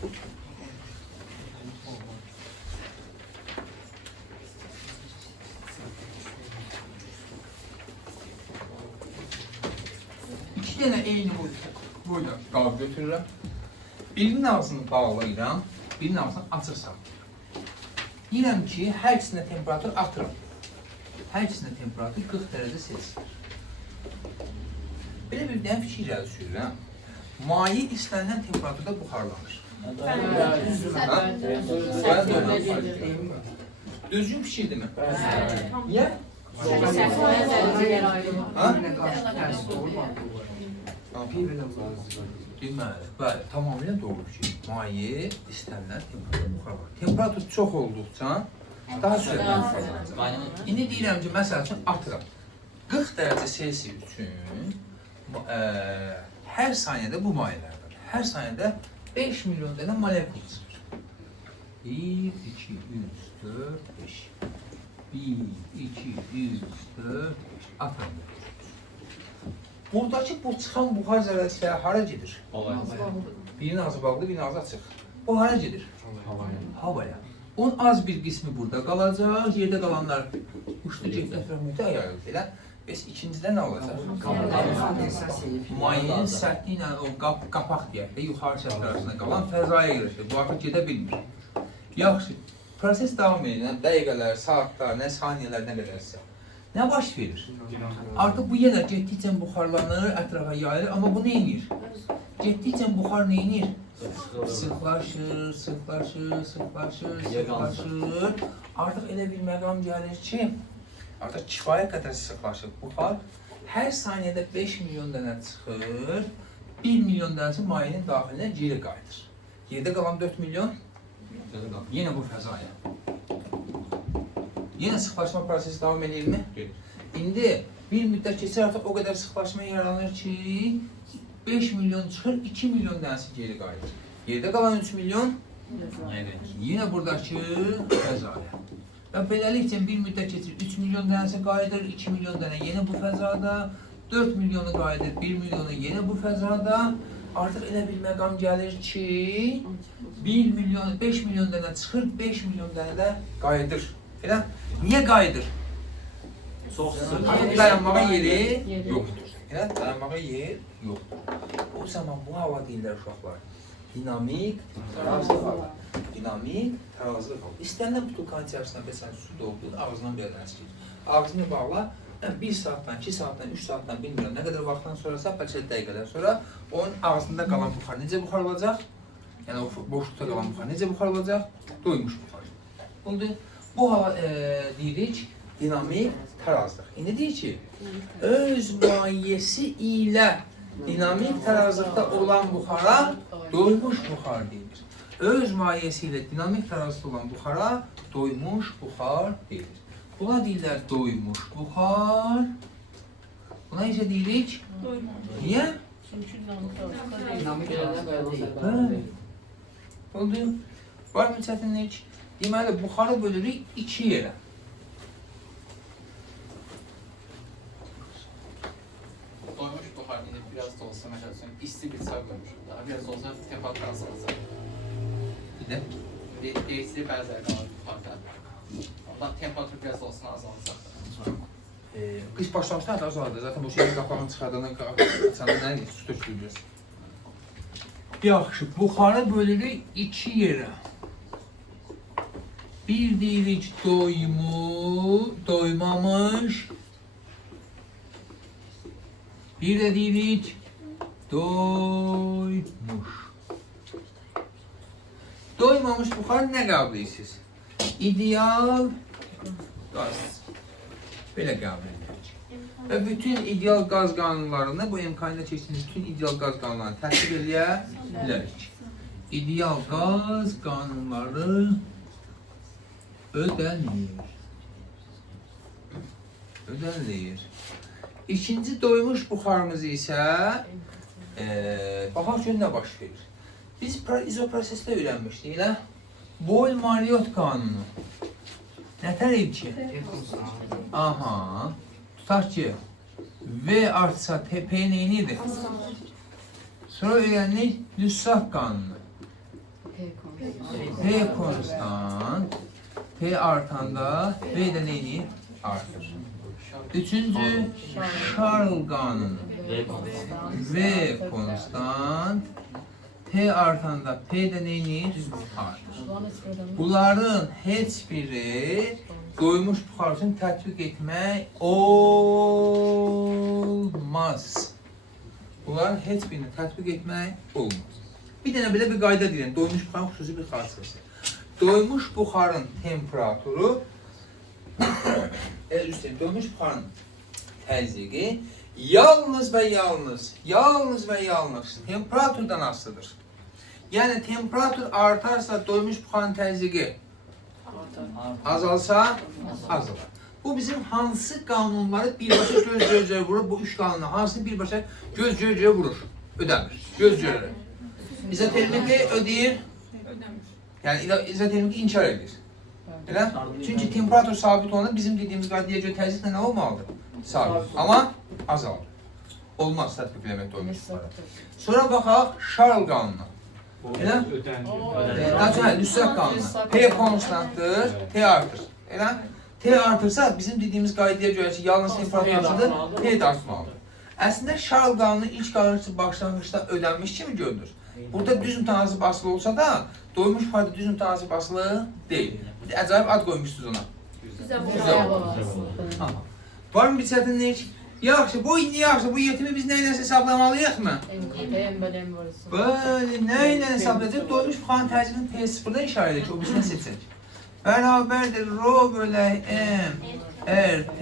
İki dənə eyni boyda qab götürürəm. Birinin ağzını bağlayıram, birinin ağzını açıq saxlayıram. Deyirəm ki, hər ikisində temperatur atıram. Hər ikisində temperatur 40 dərəcə Selsidir. Belə bir dənə fikir irəli sürürəm. Maye istənilən temperaturda buxarlanır. Düzgün fikirdir mi? Niyə? Deməli, bəli, tamamilə doğru fikir. Maye istənilən temperaturda buxarlanır. Temperatur çox olduqca daha sürətlə buxarlanır. İndi deyirəm ki, məsəl üçün atıram. 40 dərəcə Selsi üçün hər saniyədə bu mayelərdir. Hər saniyədə 5 milyon dənə molekul çıxır. 1, 2, 3, 4, 5. 1, 2, 3, 4, 5. Atıram. Buradakı bu çıxan buxar zərrəcikləri hara gedir? Birinin ağzı bağlı, birinin ağzı açıq. Bu hara gedir? Havaya. Onun az bir qismi burada qalacaq, yerdə qalanlar uçdu getdi ətraf mühitə yayılır. Elə bəs ikincidə nə olacaq? Mayenin sərtliyi ilə o qapaq deyək də, yuxarı səthi arasında qalan fəzaya girişdir. Bu artıq gedə bilmir. Yaxşı, proses davam edir. Dəqiqələr, saatlar, nə saniyələr, nə qədərsə. Nə baş verir? Artıq bu yenə getdikcə buxarlanır, ətrafa yayılır, amma bu nə edir? Getdikcə buxar nə edir? Sıxlaşır, sıxlaşır, sıxlaşır, sıxlaşır. Artıq elə bir məqam gəlir ki, artıq kifayət qədər sıxlaşır buxar. Hər saniyədə 5 milyon dənə çıxır, 1 milyon dənəsi mayenin daxilinə geri qayıdır. Yerdə qalan 4 milyon yenə bu fəzaya. Yenə sıxlaşma prosesi davam edirmi? İndi bir müddət keçir, artıq o qədər sıxlaşma yaranır ki, 5 milyon çıxır, 2 milyon dənəsi geri qayıdır. Yerdə qalan 3 milyon yenə buradakı fəzaya. Və beləliklə bir müddət keçir, 3 milyon dənəsi qayıdır, 2 milyon dənə yenə bu fəzada, 4 milyonu qayıdır, 1 milyonu yenə bu fəzada. Artıq elə bir məqam gəlir ki, 5 milyon dənə çıxır, 5 milyon dənə də qayıdır. Elə, niyə qayıdır? Artıq dayanmağa yeri yoxdur. Elə, dayanmağa yer yoxdur. O zaman bu hava deyirlər uşaqlar. Dinamik tarazlıq hava. Dinamik tarazlıq hava. İstənilən butulkanın içərisində məsələn su doldurur, ağzından bir dənə çıxır. Ağzını bağla, 1 saatdan, 2 saatdan, 3 saatdan, bilmirəm nə qədər vaxtdan sonrasa, bəlkə dəqiqələr sonra onun ağzında qalan buxar necə buxar olacaq? Yəni o boşluqda qalan buxar necə buxar olacaq? Doymuş buxar. Oldu. Bu hava deyirik dinamik tarazlıq. İndi deyir ki, öz mahiyyəsi ilə dinamik tarazlıqda olan buxara doymuş buxar deyilir. Öz mahiyyəsi ilə dinamik tarazlıqda olan buxara doymuş buxar deyilir. Buna deyirlər doymuş buxar. Buna isə deyirik? Niyə? Oldu. Var mı çətinlik? Deməli, buxarı bölürük 2 yerə. Doymuş buxar deyilib, biraz da olsa, məsəl üçün, isti bir çay qoymuşuq daha, biraz da olsa temperatur azalacaq. Bir də? Deyicili bəzələri qalır buxarda. Ondan temperatur biraz da olsun azalacaq. Qış başlamışdan da azalacaq. Zaten bu şeyin qapağını çıxardığında, açanda nə su tökülür. Yaxşı, buxarı bölürük 2 yerə. Bir deyirik doymamış. Bir də deyirik doymuş. Doymamış buxar nə qəbul edirsiniz? İdeal qaz. Belə qəbul edirik. Və bütün ideal qaz qanunlarını, bu imkanında keçdiyiniz bütün ideal qaz qanunlarını tətbiq edə bilərik. İdeal qaz qanunları ödənir. Ödənilir. İkinci doymuş buxarımız isə baxaq ki, nə baş verir? Biz izoprosesdə öyrənmişdik, elə? Boyle-Mariotte qanunu. Nətər edir ki? Aha. Tutaq ki, V artsa P neyinidir? Sonra öyrəndik Lüssat qanunu. P konstant. P artanda V də neyini? Artır. Üçüncü, Charles qanunu. V konstant. P artanda P də neyini? Artır. Bunların heç biri doymuş buxar üçün tətbiq etmək olmaz. Bunların heç birini tətbiq etmək olmaz. Bir dənə belə bir qayda deyirəm, doymuş buxarın xüsusi bir xassəsi. Doymuş buxarın temperaturu, doymuş buxarın təzyiqi yalnız və yalnız temperaturdan asılıdır. Yəni temperatur artarsa doymuş buxarın təzyiqi azalsa azalar. Bu bizim hansı qanunları birbaşa göz-gözə vurur? Bu üç qanunu hansı birbaşa göz-gözə vurur? Ödəmir. Göz-gözə. İzotermiki ödəyir. Yəni izotermiki inkar edir. Elə? Çünki temperatur sabit olanda bizim dediyimiz qaydaya görə təzyiq nə olmalıdır? Sabit. Amma azalır. Olmaz tətbiq eləmək doymuş buxara. Sonra baxaq Charles qanununa. Elə? Nüsrət qanunu. P konstantdır, T artır. Elə? T artırsa bizim dediyimiz qaydaya görə ki, yalnız temperatur artırdır, T də artmalıdır. Əslində Charles qanunu ilk başlanğıçda ödənmiş kimi görünür. Burada düz mütənasib asılı olsa da doymuş buxarda düz mütənasib asılı deyil. Bir də əcayib ad qoymuşsunuz ona. Var mı bir çətinlik? Yaxşı, bu yetimi biz nə ilə hesablamalıyıq mı? Böyle, nə ilə hesablayacaq? Doymuş buxarın təzyiqinin P0'da işarə edir ki, o bizdən seçək. Bərabərdir rho bölək M RT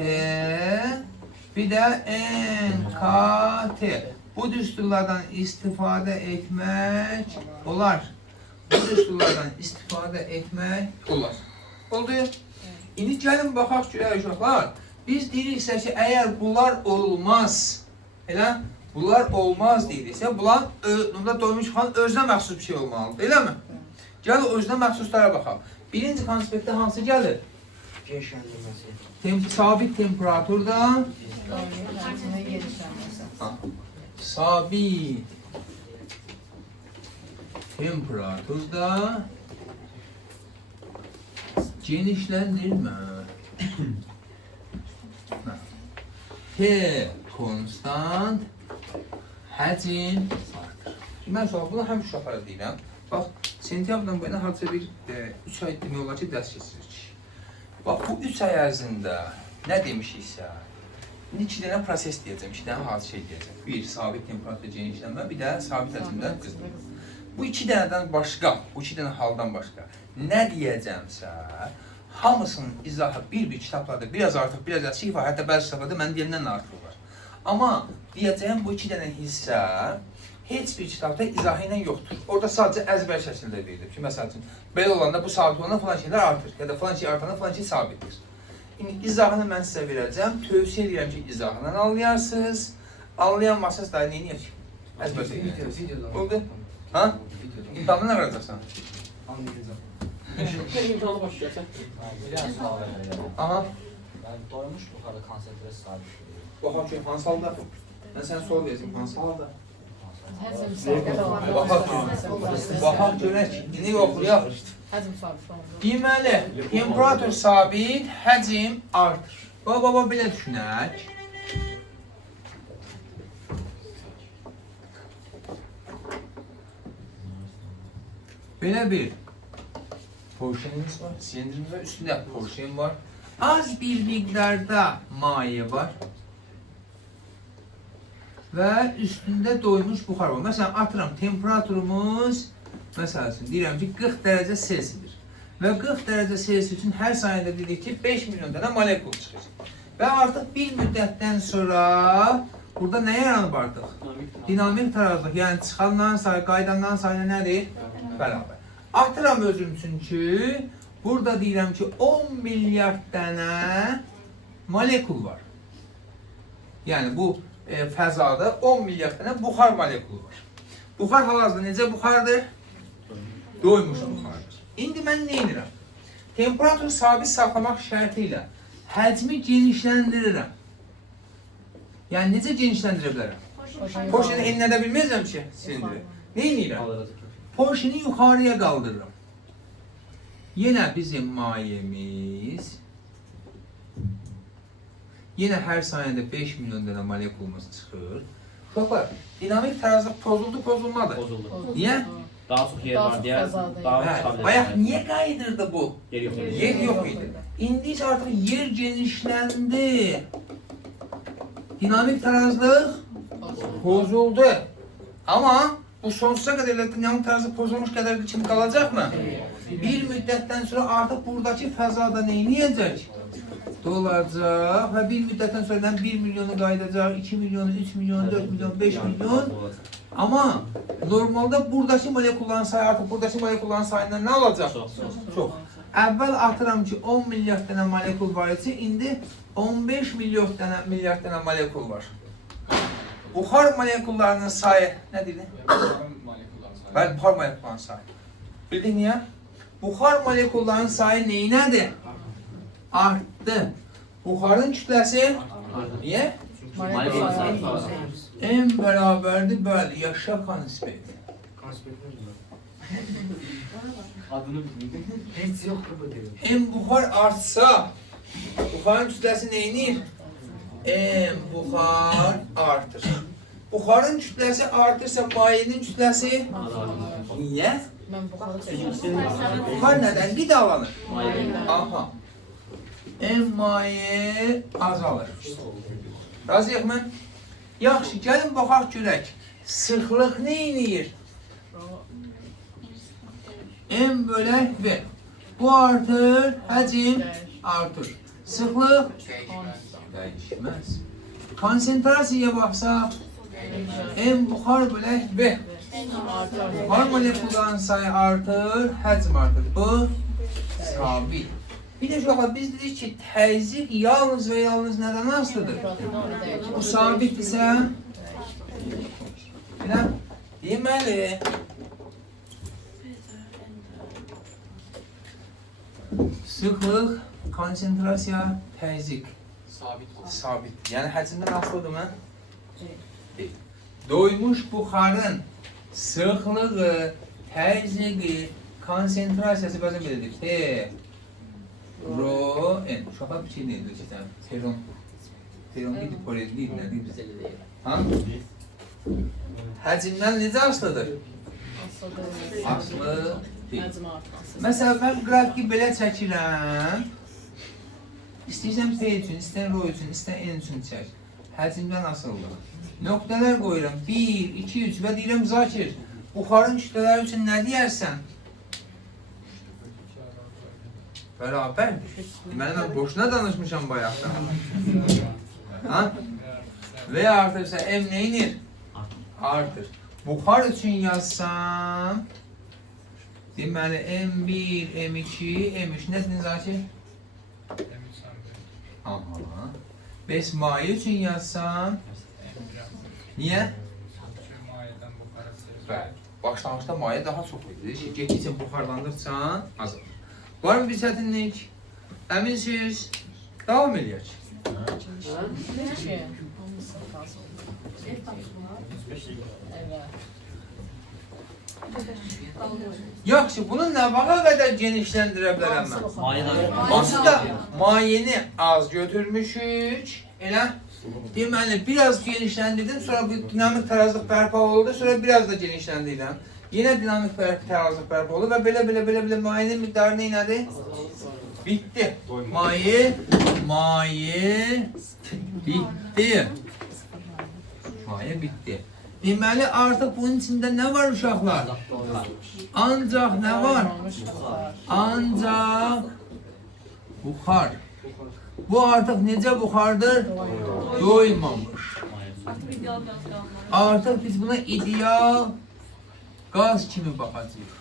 bir də NKT. Bu düsturlardan istifadə etmək olar. Oldu. İndi gəlin baxaq görək uşaqlar. Biz deyiriksə ki, əgər bunlar olmaz, elə? Bunlar olmaz deyiriksə, bunlar doymuş buxarın özünə məxsus bir şey olmalıdır, eləmi? Gəl özünə məxsuslara baxaq. Birinci konspektdə hansı gəlir? Sabit temperaturda sabit temperaturda genişləndirmə. P konstant həcm artır. Mən bunu həm uşaqlara deyirəm. Bax, sentyabrdan bu yana hardasa bir 3 ay demək olar ki, dərs keçiririk. Bax, bu 3 ay ərzində nə demişiksə, indi 2 dənə proses deyəcəm, 2 dənə hadisə deyəcəm. Bir, sabit temperaturda genişlənmə, bir də sabit həcmdə qızdırma. Bu 2 dənədən başqa, bu 2 dənə haldan başqa nə deyəcəmsə, hamısının izahı bir-bir kitablarda biraz artıq, biraz əksik var, hətta bəzi kitablarda mən deyəndən artıq var. Amma deyəcəyim bu 2 dənə hissə heç bir kitabda izahı ilə yoxdur. Orada sadəcə əzbər şəklində verilir ki, məsəl üçün, belə olanda bu sabit olanda falan şeylər artır, ya da falan şey artanda falan şey sabitdir. İndi izahını mən sizə verəcəm, tövsiyə edirəm ki, izahından anlayarsınız. Anlayanmazsınız da neyini yək? Əzbər şəklində. Oldu? Ha? İmtihanı nə qaracaqsan? Anlayacağım. İmtihanı başlayacaq. Biraz sual verirəm. Aha. Doymuş buxarda konsentrasiya sabit. Baxaq ki, hansı halda? Mən sənə sual verəcəm, hansı halda? Baxaq görək, indi yoxlayaq. Deməli, temperatur sabit, həcm artır. Baba, belə düşünək. Belə bir porşenimiz var, silindrimiz var, üstündə porşen var. Az bir miqdarda maye var. Və üstündə doymuş buxar var. Məsələn, atıram, temperaturumuz, məsəl üçün, deyirəm ki, 40 dərəcə Selsidir. Və 40 dərəcə Selsi üçün hər saniyədə dedik ki, 5 milyon dənə molekul çıxır. Və artıq bir müddətdən sonra burada nə yaranıb artıq? Dinamik tarazlıq, yəni çıxandan sayı, qaydandan sayı nədir? Bərabər. Atıram özüm üçün ki, burada deyirəm ki, 10 milyard dənə molekul var. Yəni bu fəzada 10 milyard dənə buxar molekulu var. Buxar hal-hazırda necə buxardır? Doymuş buxardır. İndi mən nə edirəm? Temperaturu sabit saxlamaq şərti ilə həcmi genişləndirirəm. Yəni necə genişləndirə bilərəm? Porşeni enlədə bilməzəm ki, silindiri. Nə edirəm? Porşeni yuxarıya qaldırıram. Yenə bizim mayemiz yenə hər saniyədə 5 milyon dənə molekulumuz çıxır. Uşaqlar, dinamik tarazlıq pozuldu, pozulmadı. Bozuldu. Niyə? Daha çox yer var deyə daha Hə, çıxabilir. bayaq niyə qayıdırdı bu? Yer yox idi. Yer yox idi. İndi isə artıq yer genişləndi. Dinamik tarazlıq pozuldu. Amma bu sonsuza qədər elə dinamik tarazlıq pozulmuş qədər kimi qalacaqmı? Bir müddətdən sonra artıq buradakı fəzada nə edəcək? Dolacaq və bir müddətdən sonra 1 milyonu qayıdacaq, 2 milyonu, 3 milyonu, 4 milyon, 5 milyon. Amma normalda buradakı molekulların sayı artıq buradakı molekulların sayından nə olacaq? Çox. Əvvəl atıram ki 10 milyard dənə molekul var idi, indi 15 milyard dənə molekul var. Buxar molekullarının sayı nə deyir? Bəli, buxar molekullarının sayı. Bildin niyə? Buxar molekullarının sayı neynədir? Artdı. Buxarın kütləsi niyə? Molekul sayı. M bərabərdir, bəli, yaşa konspekt. Adını bilmirdim. Heç yoxdur bu deyil. M buxar artsa, buxarın kütləsi neynir? M buxar artır. Buxarın kütləsi artırsa, mayenin kütləsi niyə? Buxar nədən qidalanır? Aha. M maye azalır. Razıyıq mı? Yaxşı, gəlin baxaq görək. Sıxlıq neynir? M bölək V. Bu artır, həcm artır. Sıxlıq dəyişməz. Konsentrasiyaya baxsaq, M buxar bölək V. Buxar molekulların sayı artır, həcm artır. Bu sabit. Bir də uşaqlar, biz dedik ki, təzyiq yalnız və yalnız nədən asılıdır? Bu sabitdirsə, deməli, sıxlıq, konsentrasiya, təzyiq sabit. Yəni həcmdən asılıdırmı? Deyil. Doymuş buxarın sıxlığı, təzyiqi, konsentrasiyası bəzən belə deyil. P, Rho, N. Uşaqlar bir şey neydi cidden? Peron. Peron deyildi, polez deyildi, nə deyildi? Ha? Həcmdən necə asılıdır? Aslı deyil. Məsələn, mən qrafiki belə çəkirəm. İstəyirsən P üçün, istəyirsən Rho üçün, istəyirsən N üçün çək. Həcmdən asılıdır. Nöqtələr qoyuram. 1, 2, 3 və deyirəm Zakir, buxarın kütlələri üçün nə deyərsən? Bərabərdir. Deməli, mən boşuna danışmışam bayaqdan. Ha? V artırsa M neynir? Artır. Buxar üçün yazsam, deməli, M1, M2, M3, nədir Zakir? Aha. Bəs maye üçün yazsam, niyə? Bəli. Başlanğıçda maye daha çox idi. Getdikcə buxarlandıqca azalır. Var mı bir çətinlik? Əminsiniz? Davam edək. Yaxşı, bunu nə vaxa qədər genişləndirə bilərəm mən? Onsuz da mayeni az götürmüşük. Elə? Deməli, biraz genişləndirdim, sonra bir dinamik tarazlıq bərpa oldu, sonra biraz da genişləndirdim. Yenə dinamik tarazlıq bərpa oldu və belə mayenin miqdarı neynədir? Bitti. Maye bitti. Maye bitti. Deməli, artıq bunun içində nə var uşaqlar? Ancaq nə var? Ancaq buxar. Bu artıq necə buxardır? Doymamış. Artıq biz buna ideal qaz kimi baxacağıq.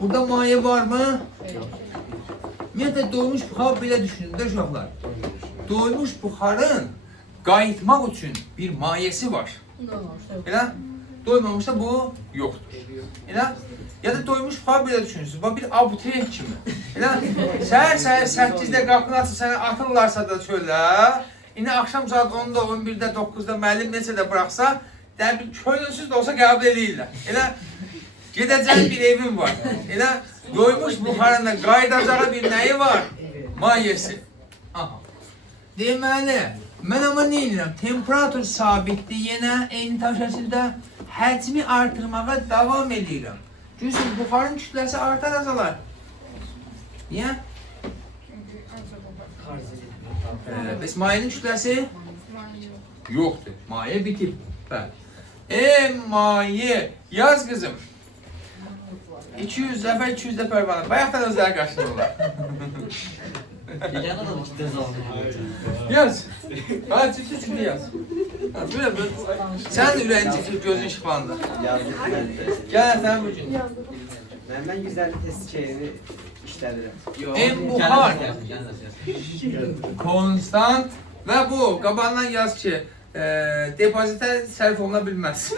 Burada maye var mı? Ümumiyyətlə, doymuş buxar belə düşünün də uşaqlar. Doymuş buxarın qayıtmaq üçün bir mayesi var. Elə? Doymamışsa bu yoxdur. Elə? Ya da doymuş buxar belə düşünürsünüz. Bu bir abituriyent kimi. Elə? Səhər 8-də qapını açıb səni atırlarsa da çölə. İndi axşam saat 10-da, 11-də, 9-da müəllim necə də bıraxsa, könülsüz də olsa qəbul edirlər. Elə? Gedəcəyin bir evin var. Elə doymuş buxarında qayıdacağı bir nəyi var? Mayesi. Aha. Deməli, mən amma nə edirəm? Temperatur sabitdir, yenə eyni şəkildə həcmi artırmağa davam edirəm. Çünki buxarın kütləsi artar, azalar. Niyə? Bəs mayenin kütləsi? Yoxdur. Maye bitib. Bəli. Maye. Yaz qızım. 200 dəfə, 200 dəfə bana. Bayaqdan özləri qarşılırlar. Gelen adam kitle zaten. Yaz. Hadi ciddi yaz. Böyle. Sen de ürəyin gözün işıqlandı. Yazdım ben de. Gel sen bu gün. Ben güzel test şeyini işledim. En buxar, konstant və bu qabandan yaz ki, depozitə sərf oluna bilməz.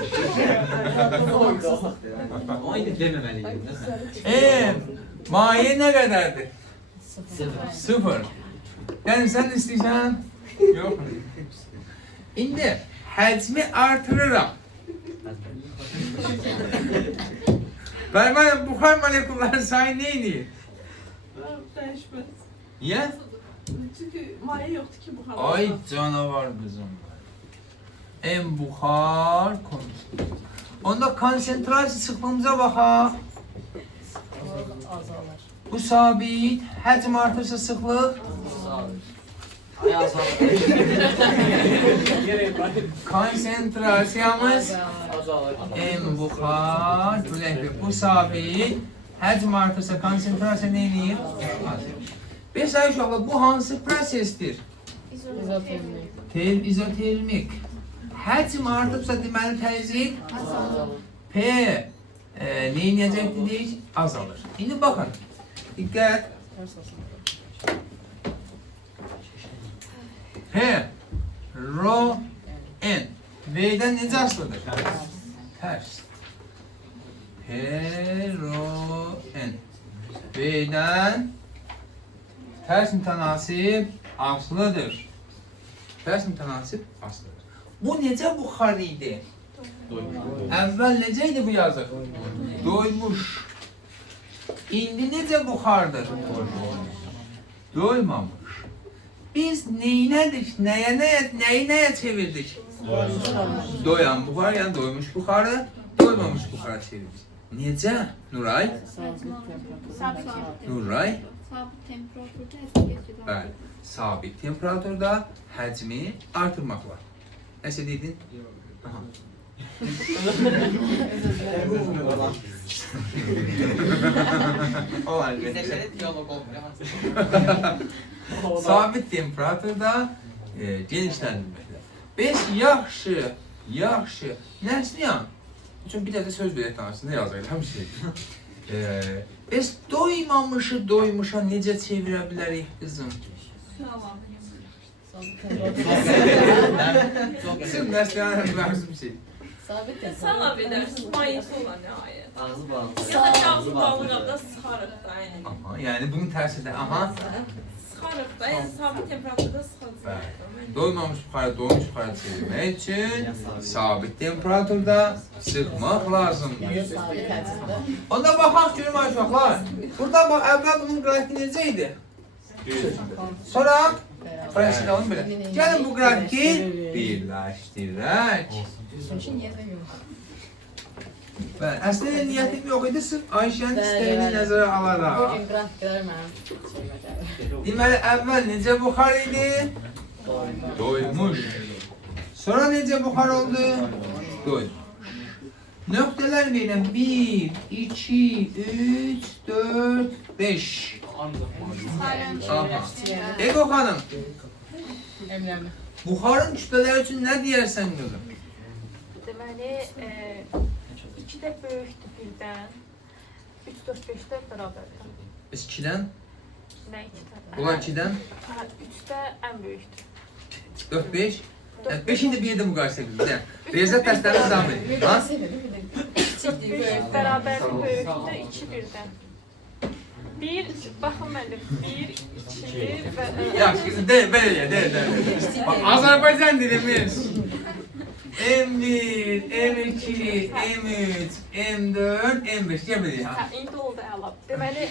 O indi dememeliydim değil mi? Maye nə qədərdir? Sıfır. 0. Yəni sən istəyirsən? Yox. İndi həcmi artırıram. Bəli, buxar molekulların sayı nə edir? Değişmez. Niyə? Çünkü maye yoktu ki bu kadar. Ay canavar qızım. En buxar konstant. Onda konsentrasiya sıxlığımıza baxaq. Azalır. Bu sabit, həcm artırsa sıxlıq. Ayağı sağ. Konsentrasiyamız en buxar, bu sabit, həcm artırsa konsentrasiya nə edir? Bəs uşaqlar, bu hansı prosesdir? İzotermik. İzotermik. Həcm artıbsa deməli təzyiq P neynəyəcəkdir deyik? Azalır. İndi baxın, diqqət. P, Rho, N. V-dən necə asılıdır? Tərs. P, Rho, N. V-dən tərs mütənasib asılıdır. Tərs mütənasib asılıdır. Bu necə buxar idi? Əvvəl necə idi bu yazıq? Doymuş. İndi necə buxardır? Doymamış. Biz neynədik? Nəyə çevirdik? Doyan buxar, yəni doymuş buxarı, doymamış buxara çevirdik. Necə? Nuray? Nuray? Sabit temperaturda geçiyor. Bəli. Sabit temperaturda həcmi artırmaq var. Nəsə dedin? Aha. Diyalog olmuyor. Sabit temperaturda genişləndirməklə. Bəs yaxşı. Nəsliyan? Çünki bir dəfə söz verək tanışında yazaq, həmişə. Bəs doymamışı doymuşa necə çevirə bilərik qızım? Sırf Nəsliyan məxsus bir şey. Sabit de. Sana edersin mayesi olan nihayet. Ağzı bağlı. Ya da yağlı balığa da sıkarık da yani. Aha, yəni bunun tərsi də, aha. Sıkarık da yani sabit temperaturda sıkarık. Doymamış buxara, doymuş buxara çevirmək üçün sabit temperaturda sıxmaq lazımdır. Sabit həcmdə. Onda baxaq görüm uşaqlar. Burada bax, əvvəl bunun qrafiki necə idi? Sonra Burası onu belə. Gəlin bu qrafiki birləşdirək. Bəli, əslində niyyətim yox idi, sırf Ayşənin istəyini nəzərə alaraq. Bugün qrafiklər mənim şeyimə Deməli, əvvəl necə buxar idi? Doymuş. Sonra necə buxar oldu? Doymuş. Nöqtələr verin. 1, 2, 3, 4, 5. Ego xanım, Emrəmi. buxarın kütlələri üçün nə deyərsən qızım? Deməli, 2 də böyükdür birdən, 3, 4, 5-də bərabərdir. Biz 2-dən, Nə 2-dən? bunlar 2-dən, 3-də ən böyükdür. 4, 5. 5-in də bir yerdə müqayisə edir. Riyaziyyat dərslərini davam edir. Ha? 3 bərabərdir böyükdür, 2 birdən. 1, baxın müəllim, 1, 2 və... Yaxşı qızım, deyil, belə. Azərbaycan dilimiz. M1, M2, M3, M4, M5. Gəl belə. Hə, indi oldu əla. Deməli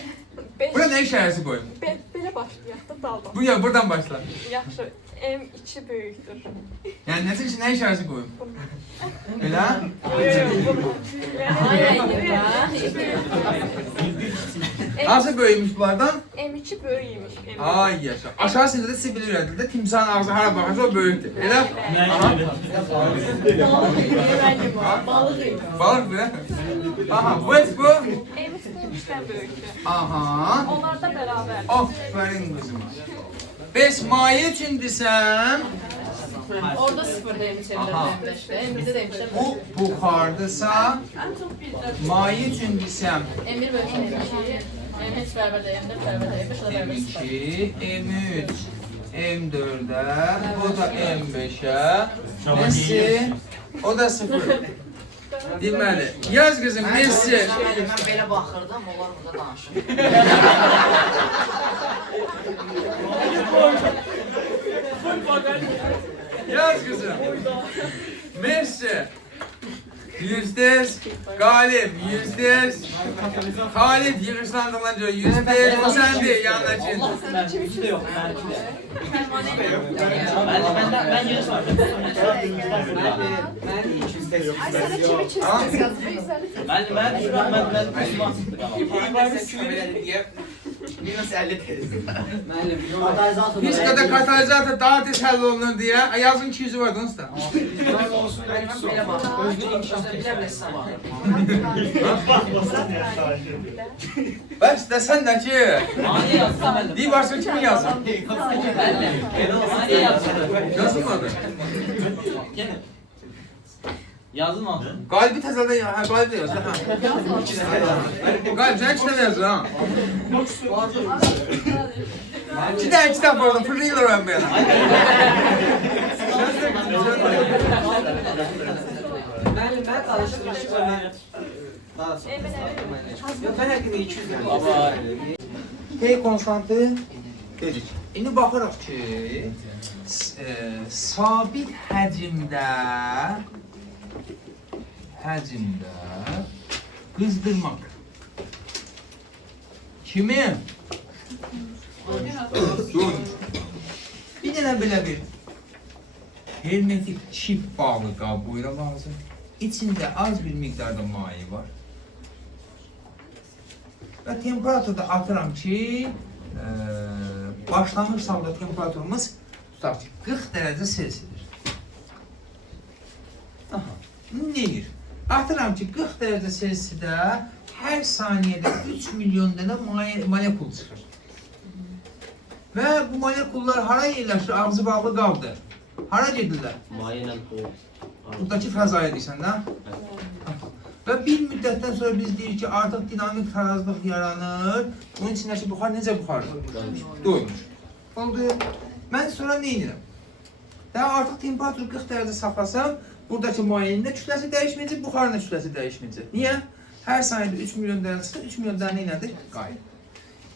5 Bura nə işarəsi qoyum? belə başlayaq da daldan. Bu ya buradan başla. Yaxşı. M2 böyükdür. Yəni nə işarəsi qoyum? Belə? Hansı böyümüş bunlardan? M2 böyüyümüş. Ay yaşa. Aşağı sinirdə siz bilirsiniz də timsahın ağzı hara baxarsa o böyükdür. Elə? Balıq bu. Aha, bu. M3 M3'dən böyükdür. Aha. Onlar da bərabər. Aferin kızıma. 5 maye için desem, Orada sıfır demiş M4'de. M1'de demişler. bu buxardısa, maye için desem, M1 bölü M2. M3 beraber de M4 beraber de M5 o da beraber sıfır. M2, M3, M4'e, o da M5'e, Messi, o da 0. Deməli, yaz kızım Messi. Mən belə baxırdım, onlar burada danışır. Yaz kızım. Messi. %100, Galip %100, Halit yığışlandığından görə %100, bu səndi yanındakın. Benimki de yok, benimki de. Ben yarış var. Ben 200 test Ha? Minus 50 test. Biz kadar katalizator daha tez həll olunur diye yazın 200'ü vardı onsuz da. Belə bax, özünü inkişafda bilə-biləsən. Bəs desəndən ki, Mani yazsın mən də. deyib başqa kimi yazın. Mani yazsın. Yazılmadı. Yazın adı. Qalibi təzədən ya, hə, qalibi də yazdı, hə. Qalib, sən 2 dənə yazdı, ha. 2 dənə kitab vardı, fırlayırlar ön bir yana. Ben alıştırmışım ben. Daha sonra. Yok ben hakkında 200 lira. P konstantı dedik. İndi baxırıq ki, sabit həcmdə qızdırmaq kimi? Dur. Bir dənə belə bir hermetik çip bağlı qab buyura lazım. İçində az bir miqdarda maye var. Və temperaturda atıram ki, başlanmış salda temperaturumuz tutaq ki, 40 dərəcə Selsidir. Aha, neyir? Atıram ki, 40 dərəcə Selsidə hər saniyədə 3 milyon dənə molekul çıxır. Və bu molekullar hara yerləşir? Ağzı bağlı qabdır. Hara gedirlər? Buradakı fəzaya deyirsən də? Və bir müddətdən sonra biz deyirik ki, artıq dinamik tarazlıq yaranır. Bunun içindəki buxar necə buxardır? Doymuş. Oldu. Mən sonra nə edirəm? Daha artıq temperaturu 40 dərəcə saxlasam, buradakı mayenin də kütləsi dəyişməyəcək, buxarın da kütləsi dəyişməyəcək. Niyə? Hər saniyədə 3 milyon dənə çıxır, 3 milyon dənə nədir? Qayıt.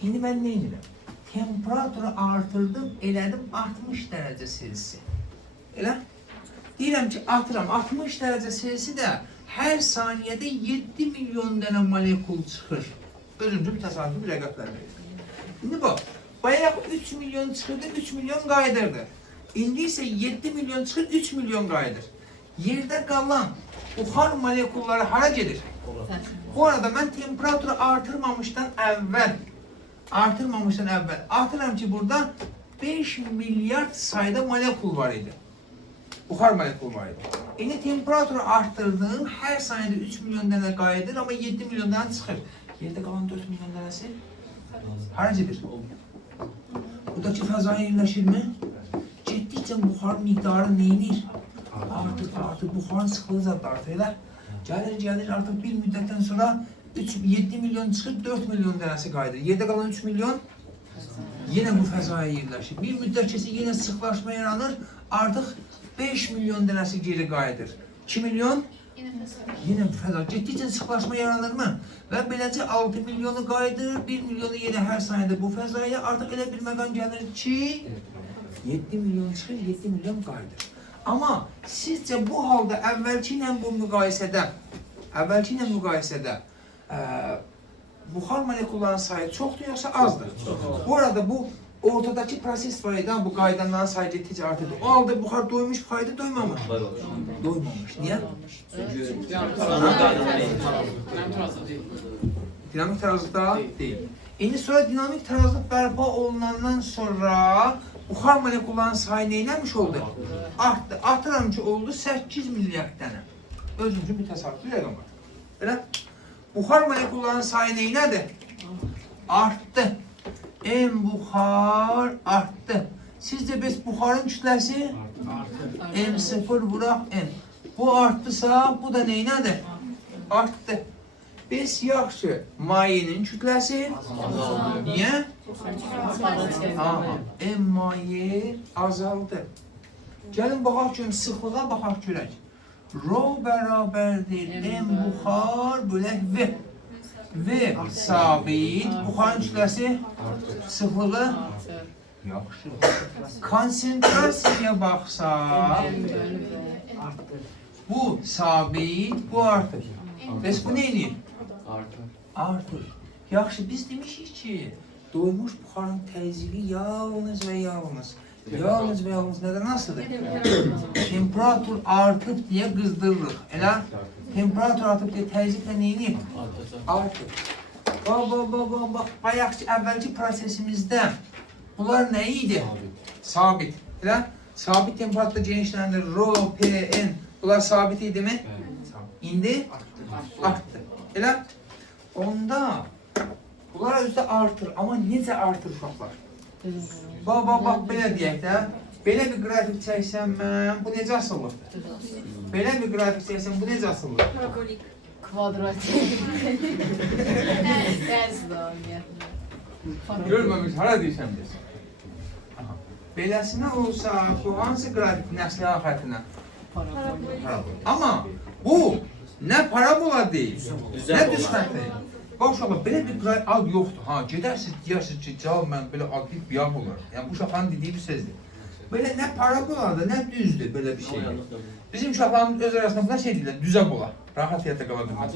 İndi mən nə edirəm? Temperaturu artırdım, elədim 60 dərəcə Selsi. Elə? Deyirəm ki, atıram 60 dərəcə Selsi də hər saniyədə 7 milyon dənə molekul çıxır. Özümcüm təsadüfi rəqəblər verir. İndi bax, bayaq 3 milyon çıxırdı, 3 milyon qayıdırdı. İndi isə 7 milyon çıxır, 3 milyon qayıdır. Yerdə qalan buxar molekulları hara gedir? Bu arada mən temperaturu artırmamışdan əvvəl atıram ki, burada 5 milyard sayda molekul var idi. Buxar molekulu var idi. İndi temperaturu arttırdığım hər saniyədə 3 milyon dənə qayıdır, amma 7 milyon dənə çıxır. Yerdə qalan 4 milyon dənəsi hara gedir? Buradakı fəzaya yerləşirmi? Getdikcə buxar miqdarı neyinir? Artıq buxarın sıxılı zad artır, elə? Gəlir, artıq bir müddətdən sonra 7 milyon çıxır, 4 milyon dənəsi qayıdır. Yerdə qalan 3 milyon yenə bu fəzaya yerləşir. Bir müddət keçsə yenə sıxlaşma yaranır, artıq 5 milyon dənəsi geri qayıdır. 2 milyon? Yenə bu fəza. Getdikcə sıxlaşma yaranırmı? Və beləcə 6 milyonu qayıdır, 1 milyonu yenə hər saniyədə bu fəzaya. Artıq elə bir məqam gəlir ki, 7 milyon çıxır, 7 milyon qayıdır. Amma sizcə bu halda əvvəlki ilə bu müqayisədə, buxar molekulların sayı çoxdur yoxsa azdır? Bu arada bu ortadakı proses var idi, bu qaydanların sayı getdikcə artırdı. O halda buxar doymuş payda doymamış. Doymamış. Niyə? Dinamik tarazlıqda deyil. İndi sonra dinamik tarazlıq bərpa olunandan sonra buxar molekulların sayı neyləmiş oldu? Artdı. Artıram ki oldu 8 milyard dənə. Özüm üçün bir təsadüfi rəqəm var. Belə? Buxar molekulların sayı neynədir? Artdı. M buxar artdı. Sizcə biz buxarın kütləsi? M0 vuraq M. Bu artdısa bu da neynədir? Artdı. Biz yaxşı mayenin kütləsi? Niyə? Aha, M maye azaldı. Gəlin baxaq görüm, sıxlığa baxaq görək. Rho bərabərdir M buxar bölək V. V sabit, buxarın kütləsi? Sıxlığı? Yaxşı. Konsentrasiyaya baxsaq, bu sabit, bu artır. Bəs bu neyini? Artır. Yaxşı, biz demişik ki, doymuş buxarın təzyiqi yalnız və yalnız nədən asılıdır? Temperatur artıb deyə qızdırırıq. Elə? Temperatur artıb deyə təzyiqlə neyini? Artır. Bax, bayaqki əvvəlki prosesimizdə bunlar nə idi? Sabit. Elə? Sabit temperaturda genişləndir. Rho, P, N. Bunlar sabit idi mi? İndi artdı. Elə? Onda bunlar özdə artır. Amma necə artır uşaqlar? Bax, belə deyək də. Belə bir qrafik çəksəm mən, bu necə asılıqdır? Belə bir qrafik çəksəm, bu necə asılıqdır? Parabolik. Kvadratik. Ters də ümumiyyətlə. Görməmiş, hara deyirsən biz? Beləsinə olsa, bu hansı qrafik nəslihan xəttinə? Parabolik. Amma bu nə parabola deyil, nə düz xət deyil. Bax uşaqlar, belə bir qrafik ad yoxdur. Ha, gedərsiniz, deyirsiniz ki, cavab mən belə ad deyib biab olur. Yəni bu uşaqların dediyi bir sözdür. Belə nə paraboladır, nə düzdür belə bir şey. Bizim uşaqlarımız öz arasında buna şey deyirlər, düzə bola. Rahat həyatda qala bilməz.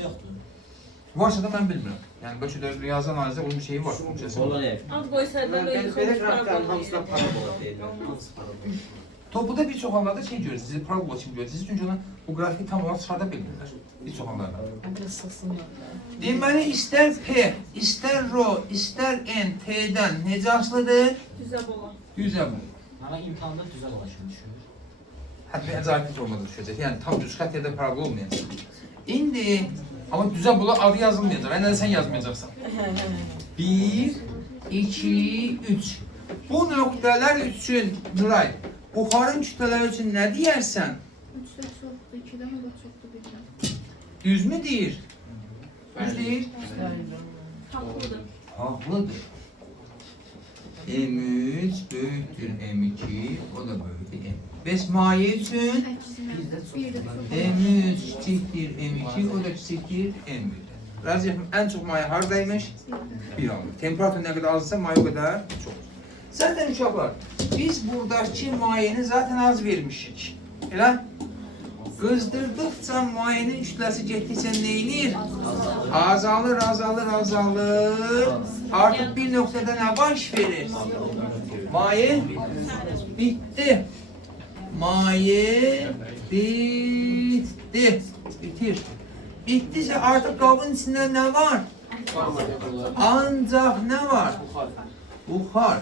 Varsa da mən bilmirəm. Yəni bəlkə də riyazi analizdə onun şeyi var. Ad qoysaydı Belə qrafiklərin hamısına parabola deyirlər. Topuda bir çox hallarda şey görürsünüz, parabola kimi görürsünüz. Çünki ona bu qrafiki tam olaraq çıxarda bilmirlər. Bir çox hallarda. Biraz sıxsın. Deməli, istər P, istər Rho, istər N, T'dən necə asılıdır? düzə bola. Düzə bu. Ama imtihanda güzel ulaşım düşüyor. Hətta əcaib formada düşəcək. Yəni tam düz xətt ya da parabola olmayacaq. İndi, amma düzə bola adı yazılmayacaq. Yəni sən yazmayacaqsan. 1, 2, 3. Bu nöqtələr üçün, Nuray, buxarın kütlələri üçün nə deyərsən? 3'də çoxdur, 2'də mi də çoxdur bilmirəm. Düzmü deyir? Düz deyir? Haqlıdır. Haqlıdır. M3 böyükdür M2, o da böyükdür M. Bəs maye üçün Bir də çox. M3 kiçikdir M2, o da kiçikdir M1. Razıyam, ən çox maye haradaymış? Bir alır. Temperatur nə qədər azsa maye o qədər çox. Zaten uşaqlar, biz buradakı mayeni zaten az vermişik. Elə? Qızdırdıqca mayenin kütləsi getdikcə neyinir? Azalır. Artıq bir nöqtədə nə baş verir? Maye bitdi. Maye bitdi. Bitir. Bitdisə artıq qabın içində nə var? Ancaq nə var? Buxar.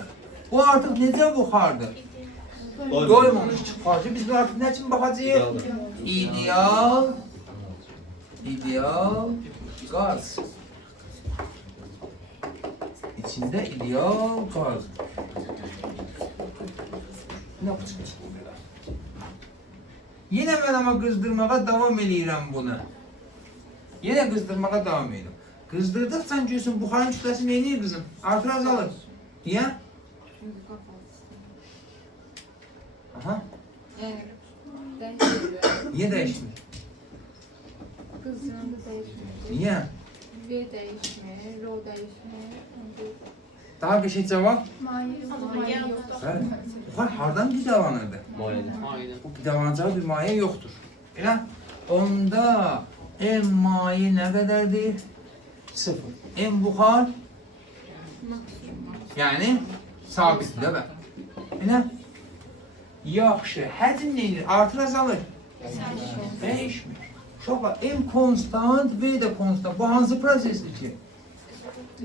Bu artıq necə buxardır? Doymamış çıxarcı. Biz bu artıq nə üçün baxacağıq? İdeal qaz. İçində ideal qaz. Nə yapacağız bu belə? Yenə mən amma qızdırmağa davam edirəm bunu. Yenə qızdırmağa davam edirəm. Qızdırdıqca görürsən buxarın kütləsi neyini qızım? Artır azalır. Niyə? Aha. Dəyişmir. Niyə dəyişmir? Qızcığında dəyişmir. Niyə? V dəyişmir, Rho dəyişmir. Daha qəşəng cavab. Maye yoxdur. Bəli. Buxar hardan qidalanırdı? Muayene. Aynen. Bu qidalanacağı bir maye yoxdur. Elə? Onda M maye nə qədərdir? 0. M buxar yəni sabitdir də. Elə? Yaxşı. Həcm nə edir? Artır, azalır? Dəyişmir. Uşaqlar, M konstant, V də konstant. Bu hansı prosesdir ki?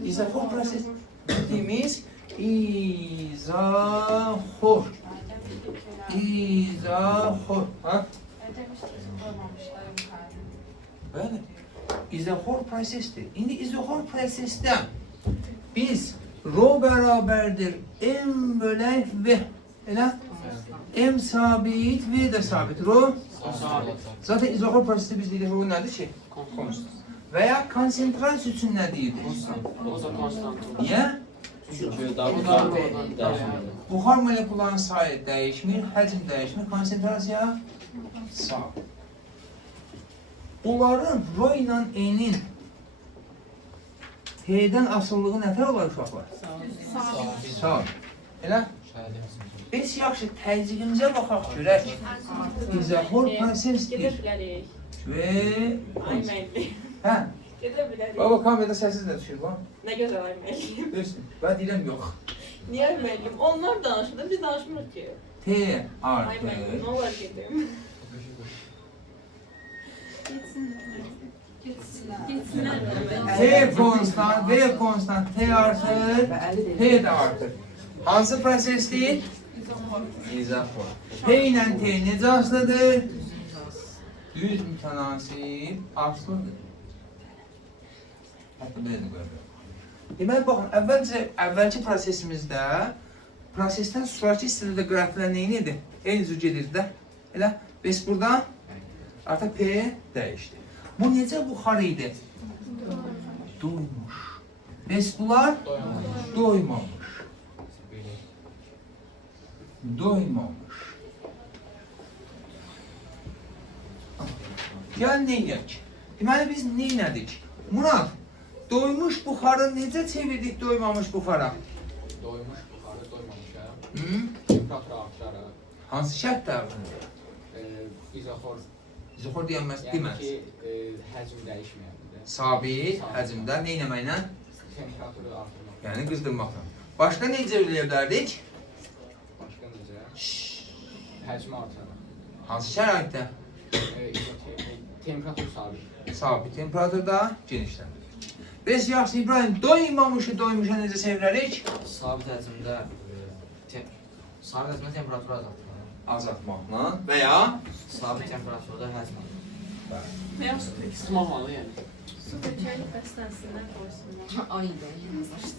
İzaxor proses. Dediyimiz İzaxor. İzaxor. Ha? Bəli. İzaxor prosesdir. İndi izaxor prosesdə biz rho bərabərdir M bölək V. Elə? M sabit, V də sabit. Rho zaten izoxor prosesdə biz deyirik, bu nədir ki? Konstant. Və ya konsentrasiya üçün nə deyirdik? Niyə? Çünkü daha değişmiyor. Buxar molekularının sayı dəyişmir, həcm dəyişmir, konsentrasiya sabit. Onların rho ilə N'in T'dən asıllığı nətər olar uşaqlar? Sabit. Elə? Biz yaxşı təzyiqimizə baxaq görək. İzoxor prosesdir. Gedə bilərik. Və... Ay müəllim. Hə? Gedə bilərik. Baba, kamerada səssiz də düşür lan. Nə gözəl ay müəllim. Düzdür. Ben deyirəm yox. Niyə ay müəllim? Onlar danışır, biz danışmırıq ki. T Ay artı. müəllim, nə olar gedim? T konstant, V konstant, T artır, T də artır. Hansı proses deyil? İzoxor. T ilə T necə asılıdır? Düz mütənasib asılıdır. Hətta belə də qoyabilirim. Deməli, baxın, əvvəlki prosesimizdə prosesdən sonraki hissədə qrafiklər nə idi? Eyni cür gedirdi də. Elə, biz burada artıq P dəyişdi. Bu necə buxar idi? Doymuş. Biz bunlar doymamış. Doymamış. Gəl neynək? Deməli, biz neynədik? Murad, doymuş buxarı necə çevirdik doymamış buxara? Doymuş buxarı doymamışa. Temperatur artıraraq. Hansı şərtlər? İzoxor. İzoxor deyilməz, Yəni deməz. ki, həcm dəyişməyəndir. Sabit həcmdə neynəməklə? Temperaturu artırmaq. Yəni qızdırmaqla. Başqa necə eləyə bilərdik? Başqa necə? Həcmi artırmaq. Hansı şəraitdə? Temperatur sabit. Sabit temperaturda genişləndirir. Biz yaxşı İbrahim, doymamışı doymuşa necə çevirərik? Sabit həcmdə temperaturu azaltmaq. Azaltmaqla və ya Sabit temperaturda həcm İstismamalı yəni. Su dökərik, bəslənsinlər, qoysunlar.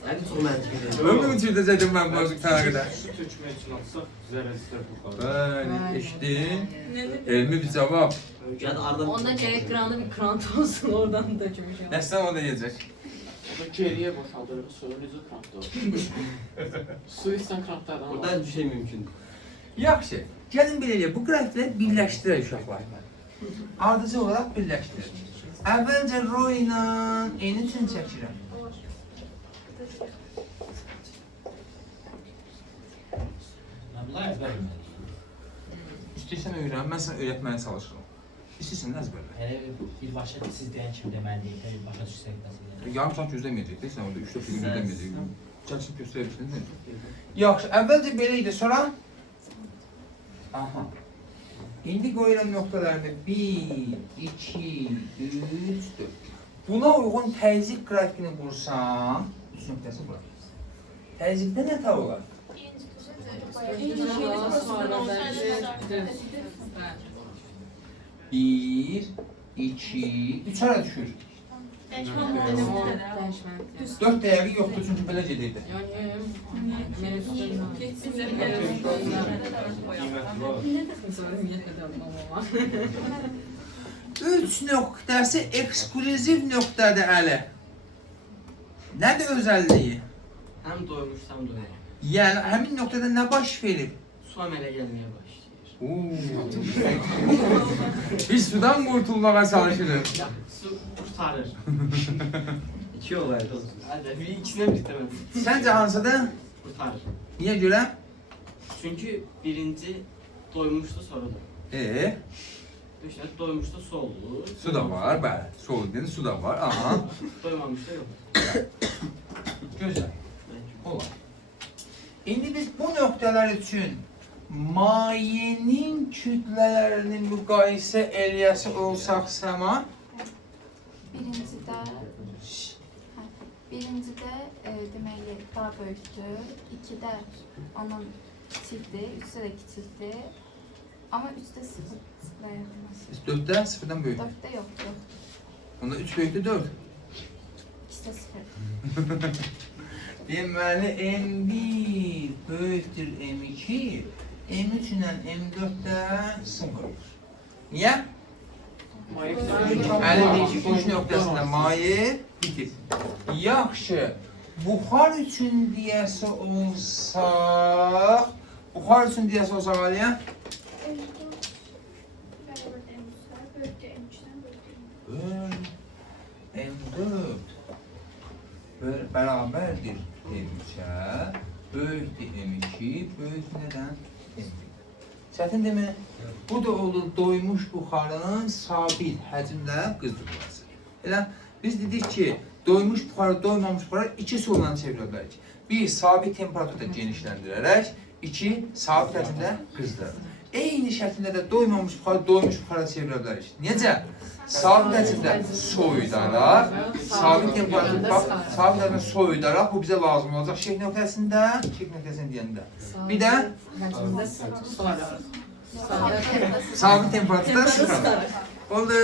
Yəni çox məntiqlidir. ömrüm çürüdəcəkdim mən bu tənə qədər. Su tökmək üçün alsaq zərrəciklər buxarı. Bəli, eşitdin. Nədir? Elmi bir cavab. Yəni aradan Onda gerek kranı bir krant olsun oradan dökmüşüm. Nəsdən o da yeyəcək. O da geriyə boşaldırıq, sonra necə krampda olur? Su istən kramplardan burada bir şey mümkündür. Yaxşı, gəlin belə eləyək. Bu qrafikləri birləşdirək uşaqlar. Ardıcı olaraq birləşdirək. Əvvəlcə rho ilə N üçün çəkirəm. İstəyirsən öyrən, mən sənə öyrətməyə çalışıram. İstəyirsən əzbərlə. Birbaşa siz deyən kimi deməliyik, birbaşa düşsək nasıl? Yarım saat gözləməyəcək, sən orada 3-4 gün gözləməyəcək. Gəlsin göstərə bilirsən. Yaxşı, əvvəlcə belə idi, sonra? Aha. İndi qoyuram nöqtələrini 1, 2, 3, 4. Buna uyğun təzyiq qrafikini qursam, 3 nöqtəsi bura. Təzyiqdə nə tər olar? Bir, iki, üç ara düşür. 4 dəyəri yoxdur çünki belə gedirdi. Üç nöqtəsi ekskluziv nöqtədir əli. Nədir özəlliyi? Həm doymuş, həm doymamış. Yəni həmin nöqtədə nə baş verir? Su əmələ gəlməyə başlayır. Biz sudan qurtulmağa çalışırıq. Su qurtarır. 2 olaydı. Hadi bir ikisinden bir tamam. Səncə hansıdır? Kurtarır. Niyə görə? Çünkü birinci doymuştu sonra da. İşte doymuştu su oldu. Su da var, bəli. Soğudun, su da var. Aha. Doymamış da yok. Gözəl. Olar. İndi biz bu nöqtələr üçün mayenin kütlələrini müqayisə eləyəsi olsaq Səma, Birincide deməli daha böyükdür, 2'də onun kiçikdir, 3'də də kiçikdir. Ama 3'də 0'a yaxınlaşır. 4-də 0-dan böyük. 4'də yox. Onda 3 böyükdür 4. 2'də 0. Deməli M1 böyükdür M2, M3 ilə M4-də 0 olur. Niyə? Əlindəki uç nöqtəsində maye bitib. Yaxşı, buxar üçün deyəsə olsaq, Aliyə? M4 bərabərdir M3-ə, böyükdür M2, böyük nədən? M1. Çətin mi? Bu da olur doymuş buxarın sabit həcmdə qızdırılması. Elə biz dedik ki, doymuş buxarı, doymamış buxarı iki sorundan çevirə bilərik. Bir, sabit temperaturda genişləndirərək, iki, sabit həcmdə qızdırırıq. Eyni şəkildə də doymamış buxarı, doymuş buxara çevirə bilərik. Necə? Sabit həcmdə soyudaraq, sabit temperaturda, bax, sabit həcmdə soyudaraq, bu bizə lazım olacaq şək nöqtəsində, deyəndə. Bir də sabit temperaturda sıxaraq. Oldu.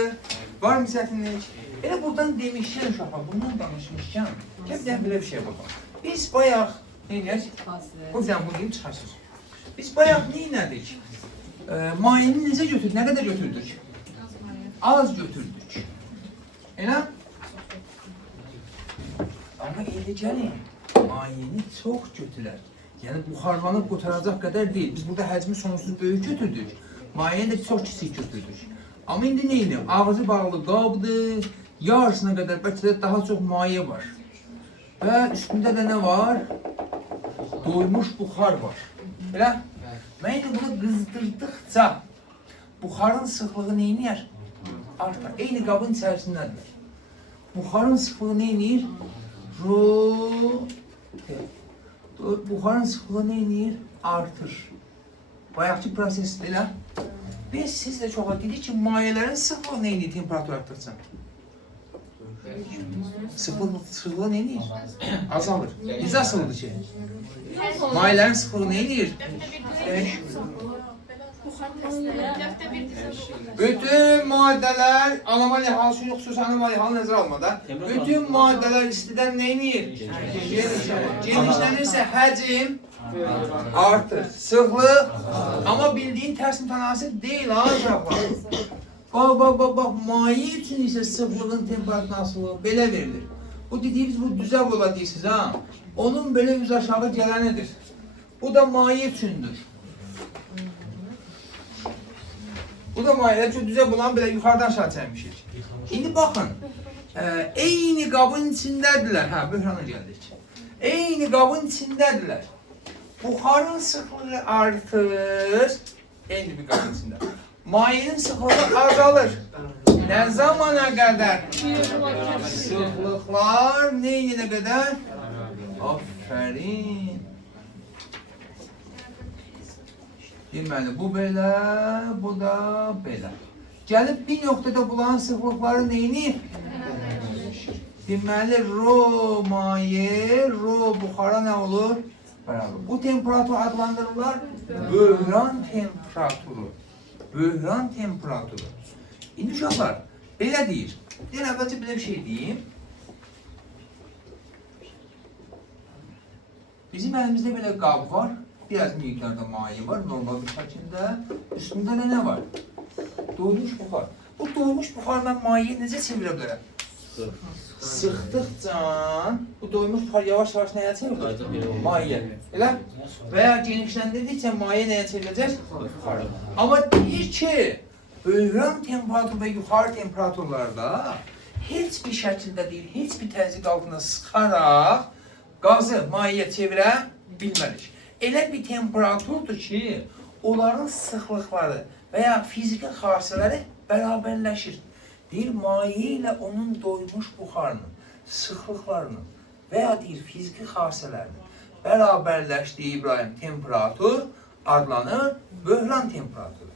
Var mı çətinlik? Elə buradan demişkən uşaqlar, bundan danışmışkən, gəl belə bir şey baxaq. Biz bayaq, neynəyək? Bu yüzden bunu deyim çıxarsınız. Biz bayaq neynədik? Mayeni necə götürdük? Nə qədər götürdük? Az götürdük. Elə? Amma elə gəlin, mayeni çox götürər. Yəni buxarlanıb qurtaracaq qədər deyil. Biz burada həcmi sonsuz böyük götürdük. Mayeni də çox kiçik götürdük. Amma indi neynəyim? Ağzı bağlı qabdır. Yarısına qədər bəlkə də daha çox maye var. Və üstündə də nə var? Doymuş buxar var. Elə? Mən indi bunu qızdırdıqca buxarın sıxlığı neynəyər? Artar. Eyni qabın içərisindədir. Buxarın sıxlığı neynəyir? Buxarın sıxlığı neynəyir? Artır. Bayaqki prosesdir elə. Biz sizlə çoxa dedik ki, mayələrin sıxlığı neynəyir temperatur artırsa? Sıxlığı neynəyir? Azalır. Necə asılıdır ki? Mayələrin sıxlığı neynəyir? Bütün maddələr, anomali hal, xüsusi anomali hal nəzərə almadan, bütün maddələr istidən neynəyir? Genişlənirsə həcm artır, sıxlıq, amma bildiyin tərs mütənasib deyil ha uşaqlar. Bax, maye üçün isə sıxlığın temperatur asılığı belə verilir. Bu dediyimiz bu düzə ola deyirsiniz ha. Onun belə üz aşağı gələnidir. Bu da maye üçündür. Bu da mayelər çox düzə bulan belə yuxarıdan aşağı çəkmişik. İndi baxın, eyni qabın içindədirlər. Hə, böhrana gəldik. Eyni qabın içindədirlər. Buxarın sıxlığı artır, eyni bir qabın içində. Mayenin sıxlığı azalır. Nə zamana qədər? Sıxlıqlar neyinə qədər? Aferin. Deməli, bu belə, bu da belə. Gəlib bir nöqtədə bulan sıxlıqları neyini? Deməli, rho maye, rho buxara nə olur? Bərabər. Bu temperatur adlandırırlar böhran temperaturu. Böhran temperaturu. İndi uşaqlar, belə deyir. Deyən əvvəlcə belə bir şey deyim. Bizim əlimizdə belə qab var. Biraz miqdarda maye var, normal bir şəkildə. Üstündə də nə var? Doymuş buxar. Bu doymuş buxarla mayeyi necə çevirə bilərəm? Sıxdıqca bu doymuş buxar yavaş-yavaş nəyə çevrilir? Maye. Elə? Və ya genişləndirdikcə maye nəyə çevriləcək? Buxara. Amma deyir ki, böhran temperatur və yuxarı temperaturlarda heç bir şəkildə deyil, heç bir təzyiq altında sıxaraq qazı mayeyə çevirə bilmərik. Elə bir temperaturdur ki, onların sıxlıqları və ya fiziki xassələri bərabərləşir. Deyir, maye ilə onun doymuş buxarının, sıxlıqlarının və ya deyir, fiziki xassələrinin bərabərləşdiyi İbrahim temperatur adlanır böhran temperaturu.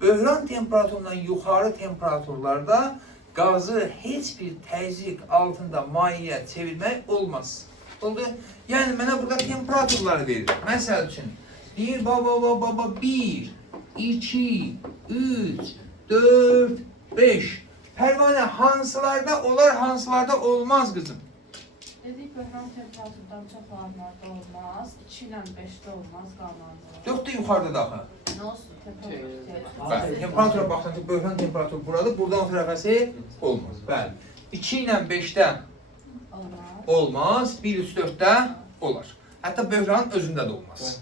Böhran temperaturundan yuxarı temperaturlarda qazı heç bir təzyiq altında mayeyə çevirmək olmaz. Oldu? Yəni, mənə burada temperaturları verir. Məsəl üçün, deyir, 1, 2, 3, 4, 5. Pərvanə, hansılarda olar, hansılarda olmaz qızım? Dedik, böhran temperaturdan çoxlanlarda olmaz, 2 ilə 5-də olmaz, qalmanlar. Yoxdur yuxarıda daxı. Nə olsun, temperatur? Bəli, temperatura baxsan ki, böhran temperaturu buradır, buradan o tərəfəsi olmaz. Bəli, 2 ilə 5-də olmaz, 1 3 4-də olar. Hətta böhranın özündə də olmaz.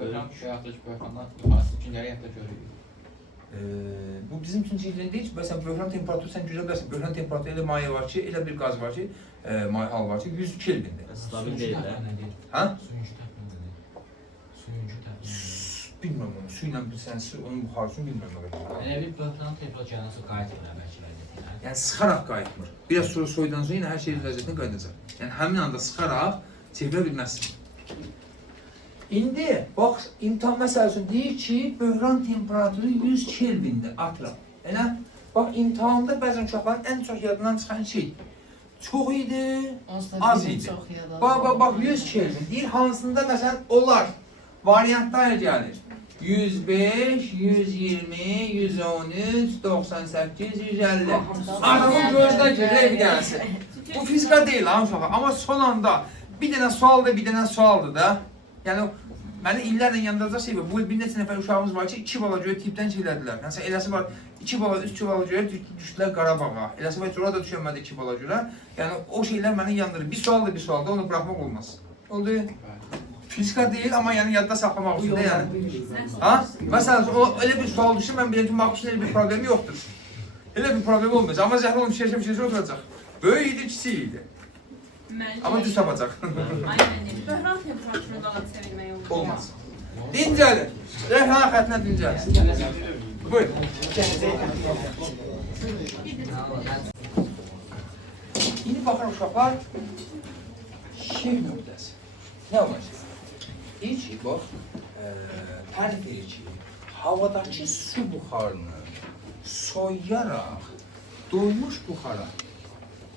Böhran yaxud böhrandan yuxarısı güncəli həyatda görürük. Bu bizim üçün cilin deyil. Məsələn, böhran temperaturu sən gücə bilərsən. Böhran temperaturu elə maye var ki, elə bir qaz var ki, maye hal var ki, 100 Kelvindir. Stabil deyil də. Hə? Suyuncu təxmindir. Suyuncu təxmindir. Bilmirəm onu. Su ilə bilsən, onun buxarısını bilmirəm. Elə bir böhran temperaturu su qayıtmır əvvəlki vəziyyətinə. Yəni sıxaraq qayıtmır. Biraz sonra soyudan sonra yenə hər şey vəziyyətinə qayıdacaq. Yəni həmin anda sıxaraq çevirə bilməzsən. İndi bax, imtahan məsəl üçün deyir ki, böhran temperaturu 100 Kelvindir, atıram. Elə, bax, imtahanda bəzən uşaqların ən çox yadından çıxan şey çox idi, az idi. Bax, 100 Kelvin deyir, hansında məsələn olar, variantlar gəlir. 105, 120, 113, 98, 150. Adamın gözünə görək bir dənəsi. Bu fizika deyil ha uşaqlar, amma son anda bir dənə sualdır da. Yəni, məni illərlə yandıracaq şey var. Bu il bir neçə nəfər uşağımız var ki, 2 bala görə tipdən çeylədilər. Yəni, eləsi var, 2 bala, 3 bala görə düşdülər Qarabağa. Eləsi var, orada da düşənmədi 2 bala görə. Yəni, o şeylər məni yandırır. Bir sualdır, onu bıraxmaq olmaz. Oldu? Fizika deyil, amma yəni yadda saxlamaq üçün də yəni. Ha? Məsələn, elə bir sual düşür, mən biləm ki, Makuşun elə bir problemi yoxdur. Elə bir problemi olmayacaq. Amma zəhlə olun, fikirləşə oturacaq. Böyük idi, kiçik idi. Amma düz tapacaq. Aynen. Böhran temperaturunu qala çevirmək olmaz. Olmaz. Dincəlir. Rəhna xəttinə dincəlir. Buyurun. İndi baxın uşaqlar, şey nöqtəsi. Nə olacaq? İlk ki, bax, tərif edir ki, havadakı su buxarını soyuyaraq doymuş buxara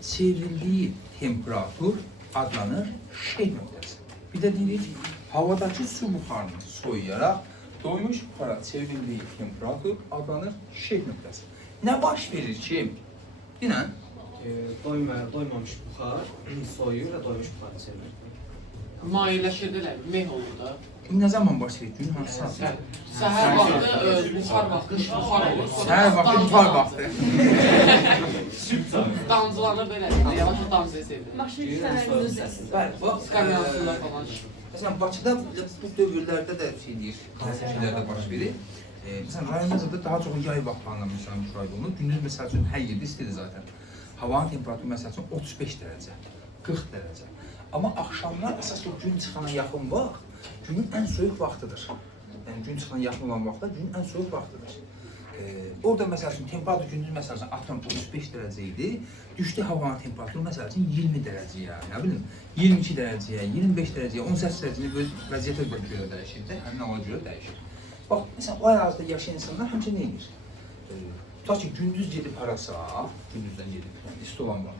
çevrildiyi temperatur adlanır şey nöqtəsi. Bir də deyirik, havadakı su buxarını soyuyaraq doymuş buxara çevrildiyi temperatur adlanır şey nöqtəsi. Nə baş verir ki, dinən? Doymamış buxar soyuyur və doymuş buxarı çevirir. Mayeləşirdilər, meh olur da. Nə zaman baş verir? Gün hansı saat? Səhər vaxtı, buxar vaxtı, buxar olur. Səhər vaxtı, buxar vaxtı. Damcılanır belə, yavaş damcıya sevilir. Maşın işləməyiniz. Bəli, bax, Skamyasında falan. məsələn, Bakıda bu dövrlərdə də şey deyir, şeylərdə baş verir. Məsələn, rayonumuzda daha çox yay vaxtlarında məsələn müşahidə olunur. Gündüz məsəl üçün hər yerdə istidir zaten. Havanın temperaturu məsəl üçün 35 dərəcə, 40 dərəcə. Amma axşamlar əsas o gün çıxana yaxın vaxt, günün ən soyuq vaxtıdır. Yəni gün çıxana yaxın olan vaxtda günün ən soyuq vaxtıdır. Orada məsəl üçün temperatur gündüz məsəl üçün atıram 35 dərəcə idi, düşdü havanın temperaturu məsəl üçün 20 dərəcəyə, nə bilim, 22 dərəcəyə, 25 dərəcəyə, 18 dərəcəyə vəziyyətə görə dəyişir də, həmin hava görə dəyişir. Bax, məsələn, o ərazidə yaşayan insanlar həmişə nə edir? Tutaq ki, gündüz gedib harasa, gündüzdən gedib, yəni isti olan var.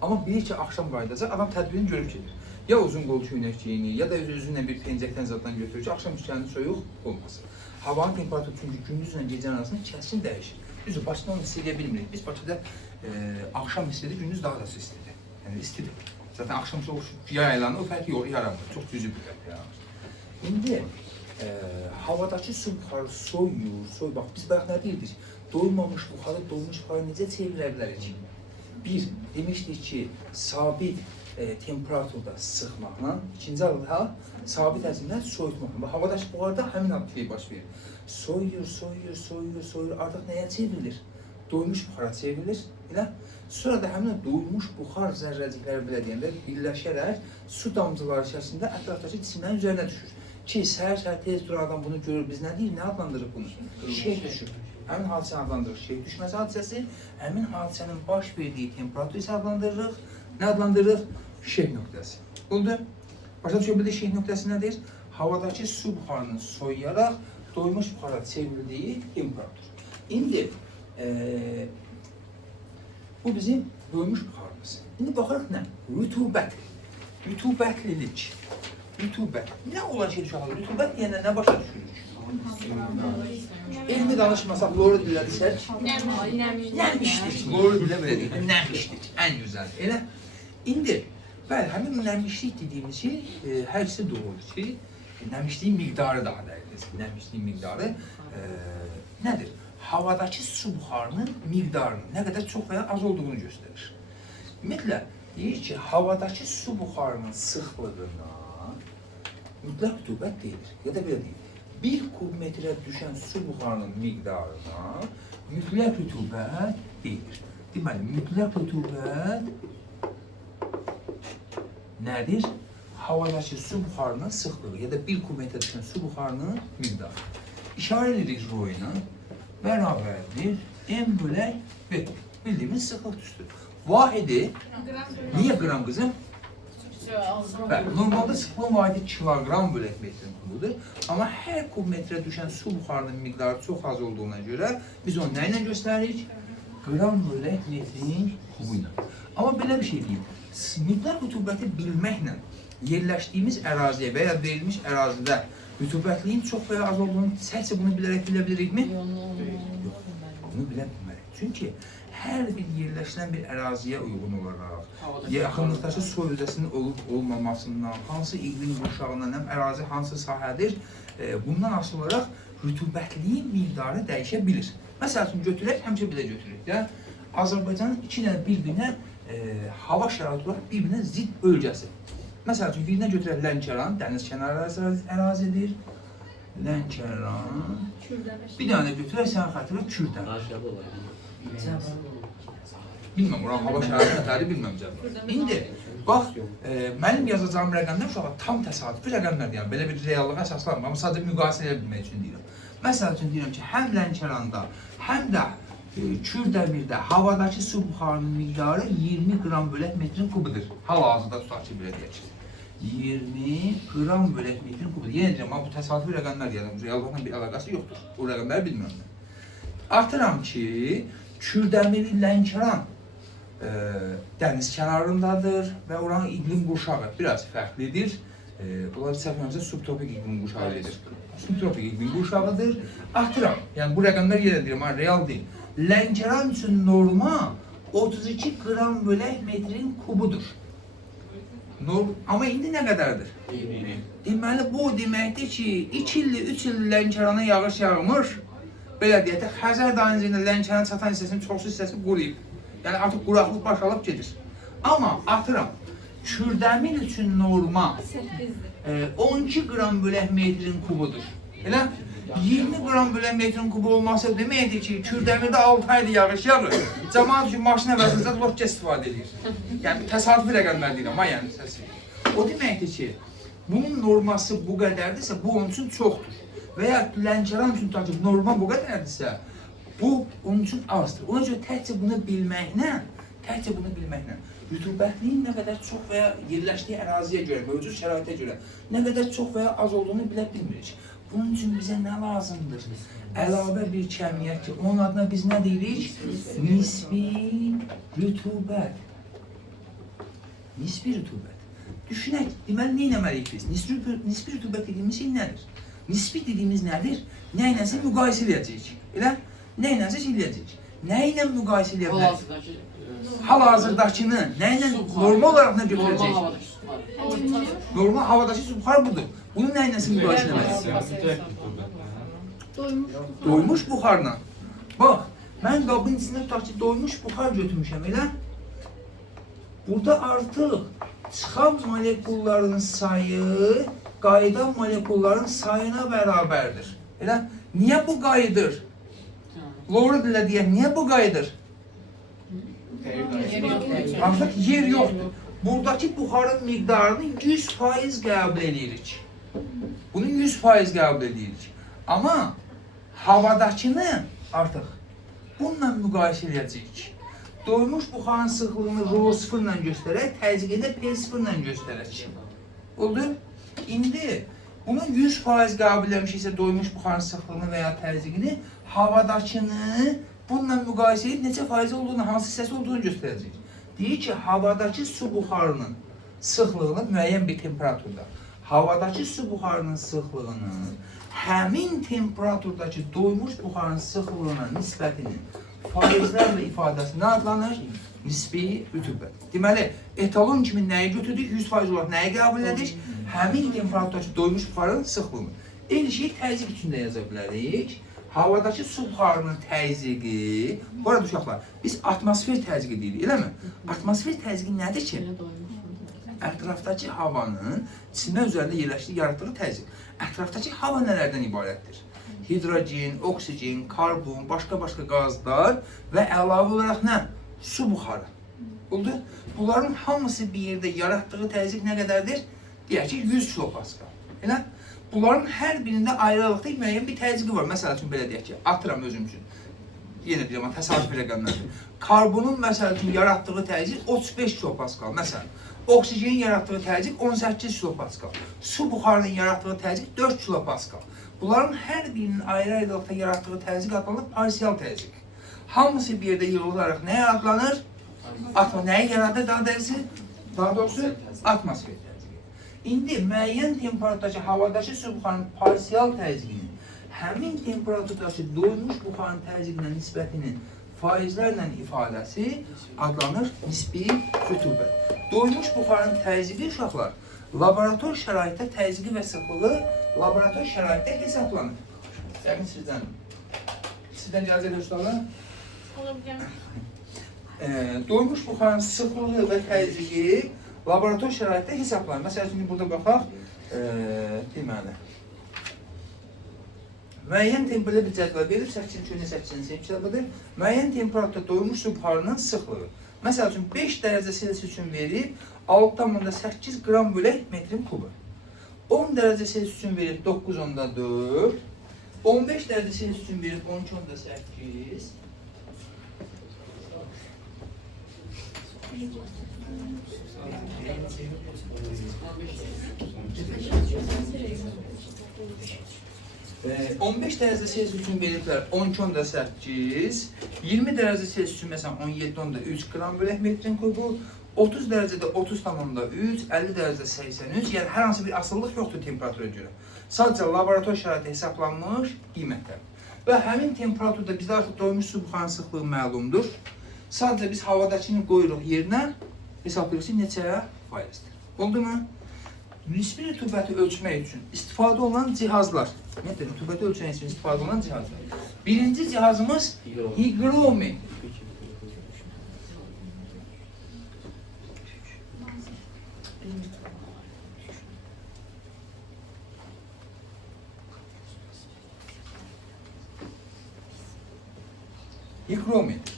Amma bilir ki, axşam qayıdacaq, adam tədbirini görüb gedir. Ya uzun qol köynək geyinir, ya da özünlə bir pencəkdən zaddan götürür ki, axşam üstənin soyuq olmasın. Havanın temperaturu çünki gündüzlə gecənin arasında kəskin dəyişir. Düzdür, Bakıda onu hiss edə bilmirik. Biz Bakıda axşam istidir, gündüz daha da istidir. Yəni istidir. Zaten axşam soğuk yay aylarında o fərqi yaranmır. Çox düzü bir fərq yaranmır. İndi havadakı su buxarı soyuyur. Bax, biz bayaq nə deyirdik? Doymamış buxarı, doymuş buxarı necə çevirə bilərik? Bir, demişdik ki, sabit temperaturda sıxmaqla, ikinci halda sabit həcmdə soyutmaqla. Bax, havadakı buxarda həmin aktivlik baş verir. Soyuyur, artıq nəyə çevrilir? doymuş buxara çevrilir. Elə? Sonra da həmin o doymuş buxar zərrəcikləri belə deyəndə birləşərək su damcıları içərisində ətrafdakı cisimlərin üzərinə düşür. Ki, səhər tez duradan bunu görür. Biz nə deyir, nə adlandırır bunu? Şeh düşür. Həmin hadisəni adlandırırıq. Şeh düşməsi hadisəsi, həmin hadisənin baş verdiyi temperatur isə adlandırırıq. Nə adlandırırıq? Şeh nöqtəsi. Oldu? Başa düşə bildik, şeh nöqtəsi nədir? Havadakı su buxarının soyuyaraq doymuş buxara çevrildiyi temperatur. İndi bu bizim doymuş buxarımız. İndi baxırıq nə? Rütubət. Rütubətlilik. Rütubət. Nə olan şey uşaqlar? Rütubət deyəndə nə başa düşürük? Elmi danışmasaq, loru dilə desək? Nəmişlik. Loru dilə belə deyək. Nəmişlik. Ən gözəl. Elə? İndi, bəli, həmin nəmişlik dediyimiz şey, hər ikisi doğrudur ki, nəmişliyin miqdarı daha dəyərlidir. Nəmişliyin miqdarı nədir? Havadakı su buxarının miqdarının nə qədər çox və ya az olduğunu göstərir. Ümumiyyətlə, deyir ki, havadakı su buxarının sıxlığına mütləq rütubət deyilir. Ya da belə deyil. 1 kubmetrə düşən su buxarının miqdarına mütləq rütubət deyilir. Deməli, mütləq rütubət nədir? Havadakı su buxarının sıxlığı ya da 1 kubmetrə düşən su buxarının miqdarı. İşarə edirik royuna. Bərabərdir M bölək B. Bildiyimiz sıxlıq üstü. Vahidi, niyə qram qızım? Normalda sıxlığın vahidi kiloqram bölək metrin kubudur. Amma hər kubmetrə düşən su buxarının miqdarı çox az olduğuna görə biz onu nə ilə göstəririk? Qram bölək metrin kubu ilə. Amma belə bir şey deyil. Mütləq rütubəti bilməklə yerləşdiyimiz əraziyə və ya verilmiş ərazidə rütubətliyin çox və ya az olduğunu səhvcə bunu bilərək bilə bilirikmi? Yox. Bunu bilə bilmərik. Çünki hər bir yerləşilən bir əraziyə uyğun olaraq, yaxınlıqdakı su hövzəsinin olub-olmamasından, hansı iqlim qurşağından, həm ərazi hansı sahədir, bundan asılı olaraq rütubətliyin miqdarı dəyişə bilir. Məsəl üçün götürək, həmişə belə götürək. Azərbaycanın iki dənə bir-birinə hava şəraiti olaraq bir-birinə zidd bölgəsi. Məsəl üçün, birinə götürək Lənkəran, dəniz kənarı ərazidir. Lənkəran. Bir dənə götürək sən xətırə Kürdən. Bilməm, oran hava şəraiti nətəri bilməmcəm. İndi, bax, mənim yazacağım rəqəmlər uşağa tam təsadüfi rəqəmlər deyəm. Belə bir reallığa əsaslanmır, amma sadəcə müqayisə edə bilmək üçün deyirəm. Məsəl üçün deyirəm ki, həm Lənkəranda, həm də Kürdəmirdə havadakı su buxarının miqdarı 20 qram bölək metrin kubudur. Hal-hazırda tutaq ki, belə deyək. 20 qram bölək metrin kubudur. Yenə deyirəm, amma bu təsadüfi rəqəmlər deyirəm, reallıqla bir əlaqəsi yoxdur. O rəqəmləri bilmirəm. Artıram ki, Kürdəmir Lənkəran dəniz kənarındadır və oranın iqlim qurşağı biraz fərqlidir. Bunlar səhvlərimizə subtropik iqlim qurşağı edir. Subtropik iqlim qurşağıdır. Artıram, yəni bu rəqəmlər yenə deyirəm, real deyil. Lənkəran üçün norma 32 qram bölək metrin kubudur. Amma indi nə qədərdir? Deməli, bu deməkdir ki, 2 illi, 3 illi Lənkərana yağış yağmır. Belə deyək də, Xəzər dənizində Lənkərana çatan hissəsinin çoxsu hissəsi quruyub. Yəni, artıq quraqlıq başalıb gedir. Amma, atıram, Kürdəmir üçün norma 12 qram bölək metrin kubudur. Elə? 20 qram bölək metrin kubu olması deməkdir ki, Kürdəmirdə 6 ayda yağış yağır. Cəmaat üçün maşın əvəzində lokca istifadə edir. Yəni, təsadüfi rəqəmlər deyirəm, yəni səsi. O deməkdir ki, bunun norması bu qədərdirsə, bu onun üçün çoxdur. Və ya Lənkəran üçün tutaq ki, norma bu qədərdirsə, bu onun üçün azdır. Ona görə təkcə bunu bilməklə, rütubətliyin nə qədər çox və ya yerləşdiyi əraziyə görə, mövcud şəraitə görə nə qədər çox və ya az olduğunu bilə bilmirik. Bunun üçün bizə nə lazımdır? Əlavə bir kəmiyyət ki, onun adına biz nə deyirik? Nisbi rütubət. Nisbi rütubət. Düşünək, deməli, nə etməliyik biz? Nisbi rütubət dediyimiz şey nədir? Nisbi dediyimiz nədir? Nə ilənsə müqayisə edəcəyik. Elə? Nə ilənsə eləyəcəyik. Nə ilə müqayisə edə bilərik? Hal-hazırdakını nə ilə normal olaraq nə götürəcəyik? Normal havadakı su buxar budur. Bunu nə ilə müqayisə etməliyik? Doymuş buxarla. Bax, mən qabın içində tutaq ki, doymuş buxar götürmüşəm, elə? Burada artıq çıxan molekulların sayı qayıdan molekulların sayına bərabərdir. Elə? Niyə bu qayıdır? Loğru dilə deyək, niyə bu qayıdır? Artıq yer yoxdur. Buradakı buxarın miqdarını 100% qəbul edirik. Bunu 100% qəbul edirik. Amma havadakını artıq bununla müqayisə edəcəyik. Doymuş buxarın sıxlığını ρ0 ilə göstərək, təzyiqini P0 ilə göstərək. Oldu? İndi bunu 100% qəbul etmişiksə doymuş buxarın sıxlığını və ya təzyiqini, havadakını bununla müqayisə edib neçə faiz olduğunu, hansı hissəsi olduğunu göstərəcək. Deyir ki, havadakı su buxarının sıxlığını müəyyən bir temperaturda, havadakı su buxarının sıxlığını həmin temperaturdakı doymuş buxarın sıxlığına nisbətinin faizlərlə ifadəsi nə adlanır? Nisbi rütubət. Deməli, etalon kimi nəyi götürdük? 100% olaraq nəyi qəbul edik? Həmin temperaturdakı doymuş buxarın sıxlığını. Eyni şeyi təzyiq üçün də yaza bilərik. Havadakı su buxarının təzyiqi, bu arada uşaqlar, biz atmosfer təzyiqi deyirik, eləmi? Atmosfer təzyiqi nədir ki? Ətrafdakı havanın çimə üzərində yerləşdiyi, yaratdığı təzyiq. Ətrafdakı hava nələrdən ibarətdir? Hidrogen, oksigen, karbon, başqa-başqa qazlar və əlavə olaraq nə? Su buxarı. Oldu? Bunların hamısı bir yerdə yaratdığı təzyiq nə qədərdir? Deyək ki, 100 kilopascal. Elə? Bunların hər birində ayrı-ayrılıqda müəyyən bir təzyiqi var. Məsəl üçün, belə deyək ki, atıram özüm üçün. Yenə deyirəm, təsadüf rəqəmlərdir. Karbonun, məsəl üçün, yaratdığı təzyiq 35 kilopascal. Məsələn, oksigenin yaratdığı təzyiq 18 kilopascal. Su buxarının yaratdığı təzyiq 4 kilopascal. Bunların hər birinin ayrı-ayrılıqda yaratdığı təzyiq adlanır parsial təzyiq. Hamısı bir yerdə yığılaraq nəyə adlanır? Nəyi yaradır daha doğrusu? Atmosfer təzyiqi. İndi müəyyən temperaturdakı havadakı su buxarının parsial təzyiqinin həmin temperaturdakı doymuş buxarın təzyiqinə nisbətinin faizlərlə ifadəsi adlanır nisbi rütubət. Doymuş buxarın təzyiqi uşaqlar laborator şəraitdə təzyiqi və sıxlığı laborator şəraitdə hesablanır. Yəqin sizdən icazə edir uşaqlar? Doymuş buxarın sıxlığı və təzyiqi laborator şəraitdə hesablanır. Məsəl üçün, burada baxaq, deməli, müəyyən temperaturda bir cədvəl verib, 8-8 kitabıdır. Müəyyən temperaturda doymuş su buxarının sıxlığı. Məsəl üçün, 5 dərəcə Celsius üçün verib, 6,8 qram bölək metrin kubu. 10 dərəcə Celsius üçün verib, 9,4. 15 dərəcə Celsius üçün verib, 12,8. Ee, 15 dərəcə Celsius üçün veriblər 12,8, 20 dərəcə Celsius üçün məsələn 17,3 qram bölək metrin kubu, 30 dərəcədə 30,3, 50 dərəcədə 83, yəni hər hansı bir asıllıq yoxdur temperatura görə. Sadəcə laborator şəraitdə hesablanmış qiymətlər. Və həmin temperaturda bizdə artıq doymuş su buxarının sıxlığı məlumdur. Sadəcə biz havadakini qoyuruq yerinə, hesablayırıq ki, neçə faizdir. Oldu mu? Nisbi rütubəti ölçmək üçün istifadə olunan cihazlar. Ümumiyyətlə, rütubəti ölçmək üçün istifadə olunan cihazlar. Birinci cihazımız higrometr. Higrometr.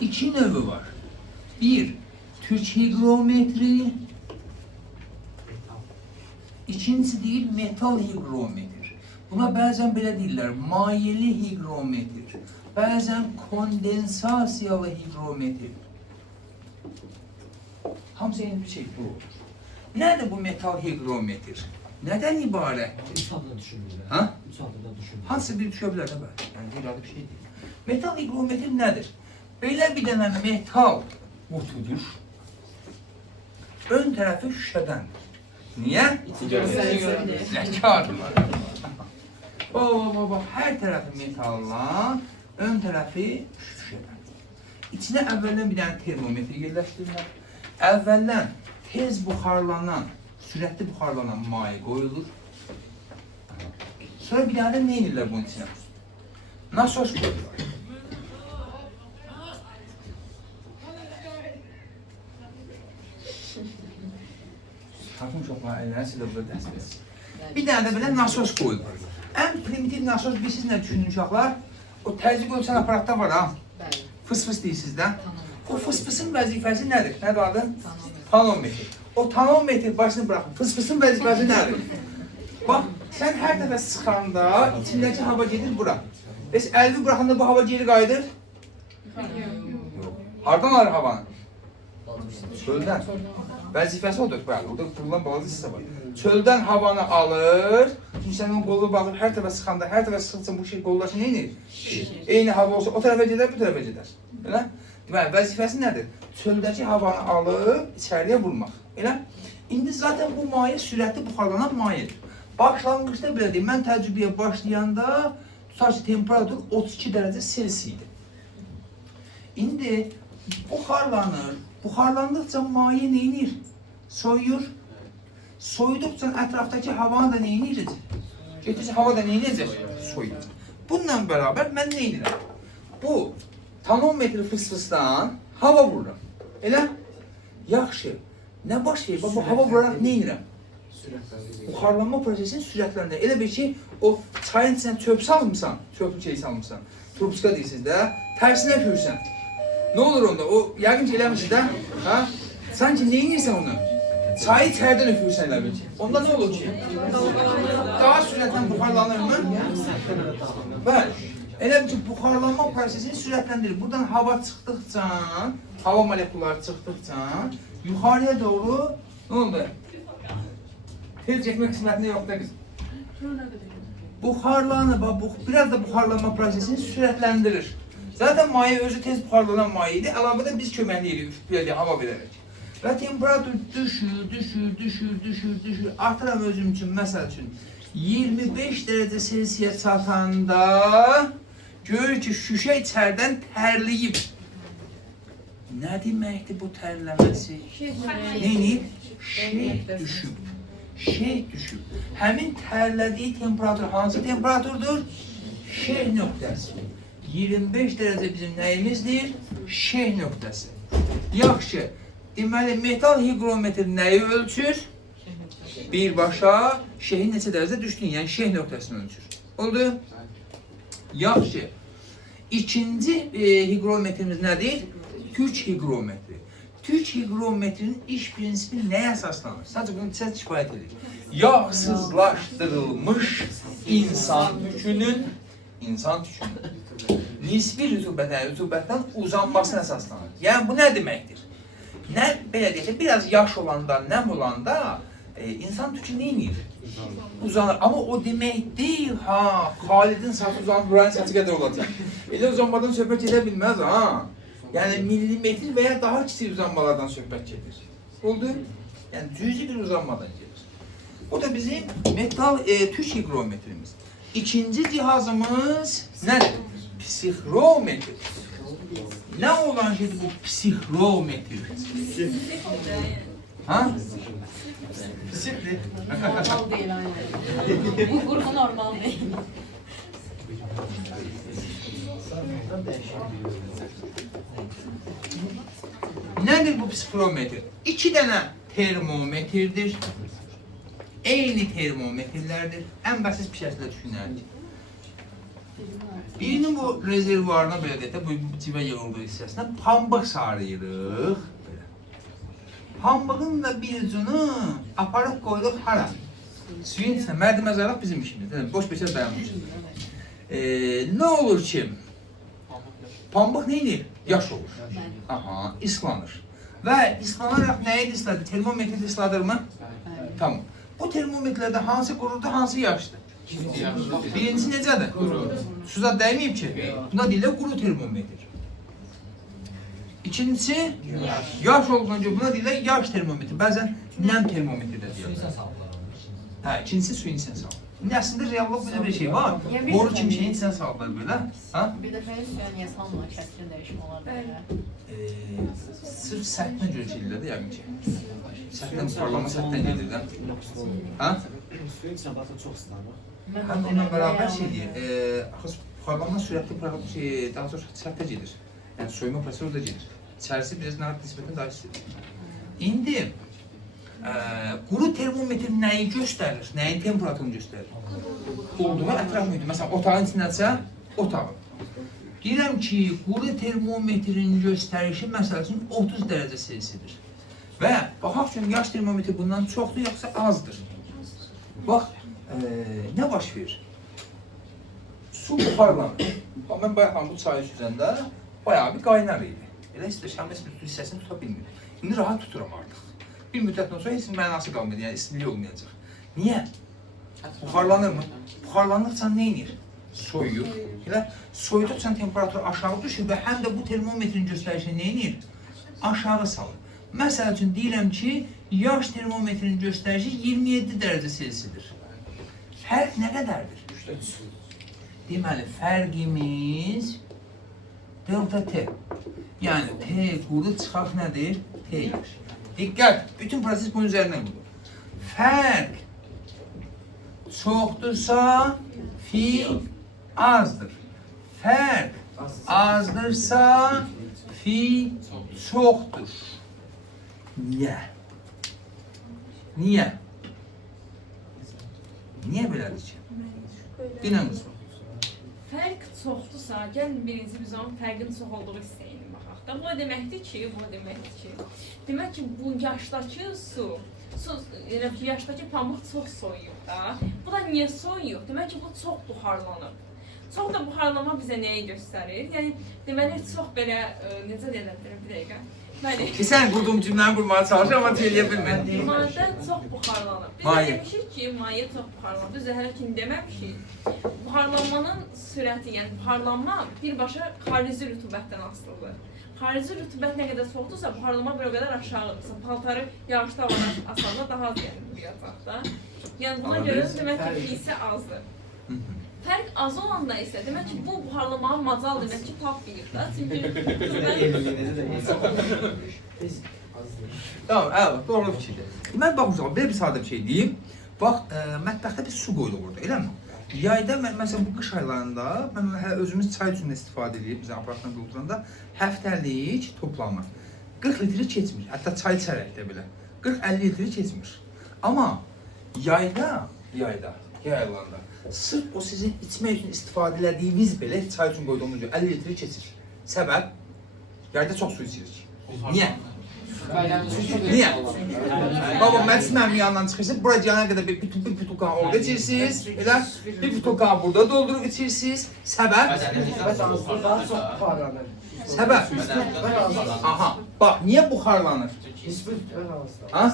İki növü var. Bir, Türk higrometri. İkincisi değil, metal higrometr. Buna bəzən belə deyirlər, mayeli higrometr. Bəzən kondensasiyalı higrometr. Hamısı eyni bir şey bu olur. Nədir bu metal higrometr? Nədən ibarətdir? Üç adına düşünürlər. Ha? Üç adına düşünürlər. Hansı bir düşə bilər də bəli? Yəni, qeyri bir şey deyil. Metal higrometr nədir? Belə bir dənə metal qutudur. Ön tərəfi şüşədəndir. Niyə? Zəkadır. Baba, hər tərəfi metalla, ön tərəfi şüşədən. İçinə əvvəldən bir dənə termometr yerləşdirirlər. Əvvəldən tez buxarlanan, sürətli buxarlanan maye qoyulur. Sonra bir dənə də nə edirlər bunun içinə? Nasos qoyurlar. Baxın uşaqlar, əllərini silə burada dərs versin. Bir dənə də belə nasos qoyulur. Ən primitiv nasos bilirsiniz nə düşünün uşaqlar? O təzyiq ölçən aparatda var ha. Fıs-fıs deyirsiniz də. O fıs-fısın vəzifəsi nədir? Nədir adı? Tanometr. O tanometr başını buraxın. Fıs-fısın vəzifəsi nədir? Bax, sən hər dəfə sıxanda içindəki hava gedir bura. Bəs əlvi buraxanda bu hava geri qayıdır? Hardan alır havanı? Çöldən. Vəzifəsi odur, bəli, orada qurulan balaca hissə var. Çöldən havanı alır, çünki sən onun qolu bağır, hər tərəfə sıxanda, hər tərəfə sıxılsa bu şey qoldaşı nə edir? Eyni hava olsa o tərəfə gedər, bu tərəfə gedər. Elə? Deməli, vəzifəsi nədir? Çöldəki havanı alıb, içəriyə vurmaq. Elə? İndi zaten bu maye sürətli buxarlanan mayedir. Başlanğıçda belə deyim, mən təcrübəyə başlayanda tutar ki, temperatur 32 dərəcə Selsi idi. İndi buxarlanır. Buxarlandıqca maye neyinir? Soyuyur. Soyuduqca ətrafdakı havanı da neyinir? Getdikcə hava da neyinəcək? Soyuyur. Bununla bərabər mən neyinirəm? Bu tanometri fıs-fısdan hava vururam. Elə? Yaxşı. Nə baş verir? Bu hava vuraraq neyinirəm? Buxarlanma prosesinin sürətləndir. Elə bir ki, o çayın içinə çöp salmışsan, çöplü şey salmışsan, turpska deyirsiniz də, tərsinə üfürsən. Ne olur onda? O yəqin ki eləmişsiniz də, ha? Sanki neyinirsən onu? Çayı içərdən üfürsən elə bir ki. Onda ne olur ki? Daha sürətlə buxarlanır mı? Bəli. Elə bir ki, buxarlanma prosesini sürətləndirir. Buradan hava çıxdıqca, hava molekulları çıxdıqca, yuxarıya doğru ne oldu? Tez çekme kısmetine yok da kız. Buxarlanır, biraz da buxarlanma prosesini sürətlendirir. Zaten maye özü tez buxarlanan mayeydi, əlavə də biz köməkləyirik, belə hava verərək. Və temperatur düşür. Artıram özüm üçün, məsəl üçün 25 dərəcə Selsiyə çatanda görür ki, şüşə içərdən tərləyib. Nə deməkdir bu tərləməsi? Neyini? Şeh düşüb. Şeh düşüb. Həmin tərlədiyi temperatur hansı temperaturdur? Şeh nöqtəsi. 25 dərəcə bizim nəyimizdir? Şeh nöqtəsi. Yaxşı. Deməli, metal higrometr nəyi ölçür? Birbaşa şehin neçə dərəcə düşdüyün, yəni şeh nöqtəsini ölçür. Oldu? Yaxşı. İkinci higrometrimiz nədir? Güc higrometri. Güc higrometrinin iş prinsipi nəyə əsaslanır? Sadəcə bunu sizə kifayət edir. Yağsızlaşdırılmış insan tükünün nisbi rütubətdən uzanmasına əsaslanır. Yəni bu nə deməkdir? Belə deyək, biraz yaş olanda, nəm olanda insan tükü neyinir? Uzanır. Amma o demək deyil, Xalidin saçı uzanır, Burayın saçı qədər olacaq. Elə uzanmadan söhbət edə bilməz, Yəni millimetr və ya daha kiçik uzanmalardan söhbət gedir. Oldu? Yəni cüzi bir uzanmadan gedir. O da bizim metal tük higrometrimiz. İkinci cihazımız nədir? Psixrometr. Nə olan şeydir bu psixrometr? Ha? Psixdir. Normal değil aynen. Bu grubu normal değil. Nədir bu psixrometr? İki dənə termometrdir. Eyni termometrlərdir. Ən bəsit bir şəkildə düşünərik. Birinin bu rezervuarına belə deyək də, bu civə yığıldığı hissəsinə pambıq sarıyırıq. Pambığın da bir ucunu aparıb qoyduq hara? Suyun içində, mərdiməzarlıq bizim işimiz. Boş beşə dayanmışıq. Nə olur ki? Pambıq neyinir? Yaş olur. Aha, islanır. Və islanaraq nəyi isladır? Termometri isladır mı? Tamam. Bu termometrlərdə hansı qururdu, hansı yaşdır? Birincisi necədir? Suza dəyməyib ki, buna deyirlər quru termometr. İkincisi, yaş olduğunca buna deyirlər yaş termometr. Bəzən nəm termometr də deyirlər. Hə, ikincisi suyun içinə salınır. Əslində reallıq belə bir şey var. Boru kimi şeyin içinə salınır belə. Bir dəfə suya niyə salınır, şəklin dəyişim olar belə? Sırf səhvlə görə çekilir də yəqin ki. Səhvlə buxarlanma səhvdən gedir də. Suyun içinə batır, çox ıslanır. Həm onunla bərabər şey deyir, buxarlanma sürətli daha çox səhvdə gedir. Yəni soyuma prosesi orada gedir. İçərisi biraz nisbətən daha istidir. İndi quru termometr nəyi göstərir? Nəyin temperaturunu göstərir? Olduğu ətraf mühiti. Məsələn, otağın içindəsə, otağın. Deyirəm ki, quru termometrin göstərişi məsəl üçün 30 dərəcə Selsidir. Və baxaq üçün yaş termometr bundan çoxdur, yoxsa azdır? Bax, nə baş verir? Su buxarlanır. Mən bayaqdan bu çayı süzəndə bayağı bir qaynar idi. Elə istəşəmiz bütün hissəsini tuta bilmir. İndi rahat tuturam artıq. Bir müddətdən sonra heç mənası qalmır, yəni istilik olmayacaq. Niyə? Buxarlanır mı? Buxarlanırsa nə edir? Soyuyur. Elə soyuduqca temperatur aşağı düşür və həm də bu termometrin göstərişini nə edir? Aşağı salır. Məsəl üçün deyirəm ki, yaş termometrin göstərişi 27 dərəcə Selsidir. Fərq nə qədərdir? Deməli, fərqimiz delta T. Yəni, T quru çıxaq nədir? T yaş. Diqqət, bütün proses bunun üzərindən qurulur. Fərq çoxdursa, fi azdır. Fərq azdırsa, fi çoxdur. Niyə? Niyə? Niyə belədir ki? Dinəmiz var. Fərq çoxdursa, gəlin birinci biz onun fərqin çox olduğu istəyini baxaq da. Bu deməkdir ki, demək ki, bu yaşdakı su, yaşdakı pamuk çox soyuyub da. Bu da niyə soyuyub? Demək ki, bu çox buxarlanıb. Çox da buxarlama bizə nəyi göstərir? Yəni, deməli, çox belə, necə deyirəm, bir dəqiqə. Sən qurduğum cümləni qurmağa çalışır, amma tələyə bilmir. Maddə çox buxarlanıb. Biz demişik ki, maye çox buxarlanıb. Düzdür, hələ ki deməmişik. Buxarlanmanın sürəti, yəni buxarlanma birbaşa xarici rütubətdən asılıdır. Xarici rütubət nə qədər çoxdursa, buxarlanma bir o qədər aşağıdır. Məsələn, paltarı yağışda havada asanda daha az yuyacaq da. Yəni buna görə demək ki, fisi azdır. Fərq az olanda isə demək ki, bu buxarlamağı macal demək ki, tapmayıb da. Tamam, əla, doğru fikirdir. Mən baxmışam, belə bir sadə bir şey deyim. Bax, mətbəxdə biz su qoyduq orada, eləmi? Yayda, məsələn, bu qış aylarında, mən hələ özümüz çay üçün istifadə edib, bizə aparatdan dolduranda, həftəlik toplamı 40 litri keçmir. Hətta çay içərək də belə. 40-50 litri keçmir. Amma yayda, yay aylarında, sırf o sizin içmək üçün istifadə edədiyiniz belə çay üçün qoyduğumuz 50 litri keçir. Səbəb, yayda çox su içirik. Niyə? Niyə? Baba, mənim yanından çıxırsınız, buraya gələnə qədər bir putukan orada içirsiniz, elə bir putukan burada doldurub içirsiniz. Səbəb? Səbəb? Aha, bax, niyə buxarlanır? Ha?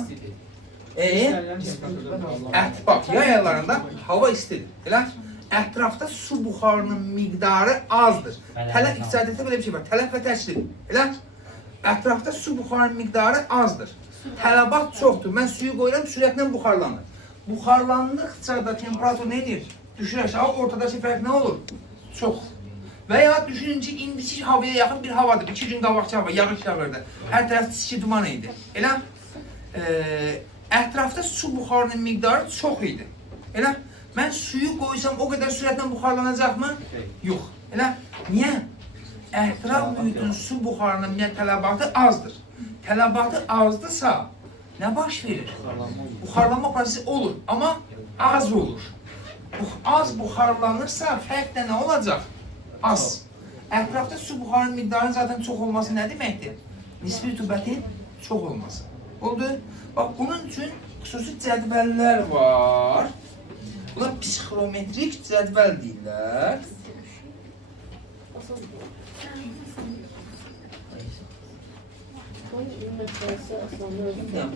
Bax, yay aylarında hava istidir, elə? Ətrafda su buxarının miqdarı azdır. Tələb, iqtisadiyyatda belə bir şey var, tələb və təklif, elə? Ətrafda su buxarının miqdarı azdır. Tələbat çoxdur, mən suyu qoyuram, sürətlə buxarlanır. Buxarlandıqca da temperatur nə edir? Düşür aşağı, ortadakı fərq nə olur? Çox. Və ya düşünün ki, indiki havaya yaxın bir havadır, 2 gün qabaqçı hava, yağış yağırdı. Hər tərəf çiçki duman idi. Elə? Ətrafda su buxarının miqdarı çox idi. Elə? Mən suyu qoysam o qədər sürətlə buxarlanacaqmı? Yox. Elə? Niyə? Ətraf mühitin su buxarının tələbatı azdır. Tələbatı azdırsa, nə baş verir? Buxarlanma prosesi olur, amma az olur. Az buxarlanırsa, fərq də nə olacaq? Az. Ətrafda su buxarının miqdarının zaten çox olması nə deməkdir? Nisbi rütubətin çox olması. Oldu? Bax, bunun üçün xüsusi cədvəllər var. Bunlar psixrometrik cədvəl deyirlər. Bu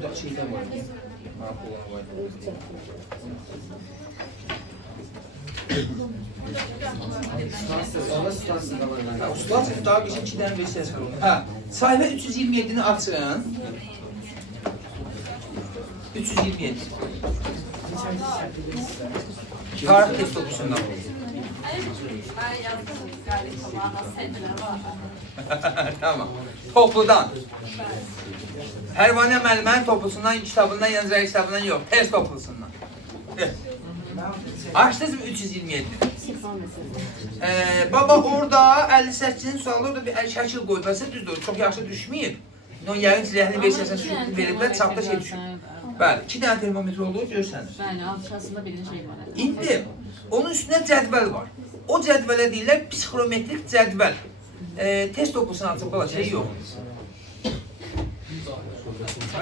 da şeydən var. Ustansız daha geçen 2'den 5 ses var. Sayfa 327'ni açın. 327. Tarih test okusundan. Tamam. Topludan. Pərvanə müəllimənin toplusundan, kitabından, yazıları kitabından yox. Test toplusundan. Açdınız mı 327? Baba orada 58'in sualı orada bir şəkil qoyulması düzdür. Çox yaxşı düşməyib. Yəqin siləhli versiyasına veriblər, çapda şey düşüb. Bəli, 2 dənə termometr olduğu görsənir. Bəli, aşağısında birinci şey var. İndi onun üstünə cədvəl var. O cədvələ deyirlər psixometrik cədvəl. Test topusunu açıb bala şey yox.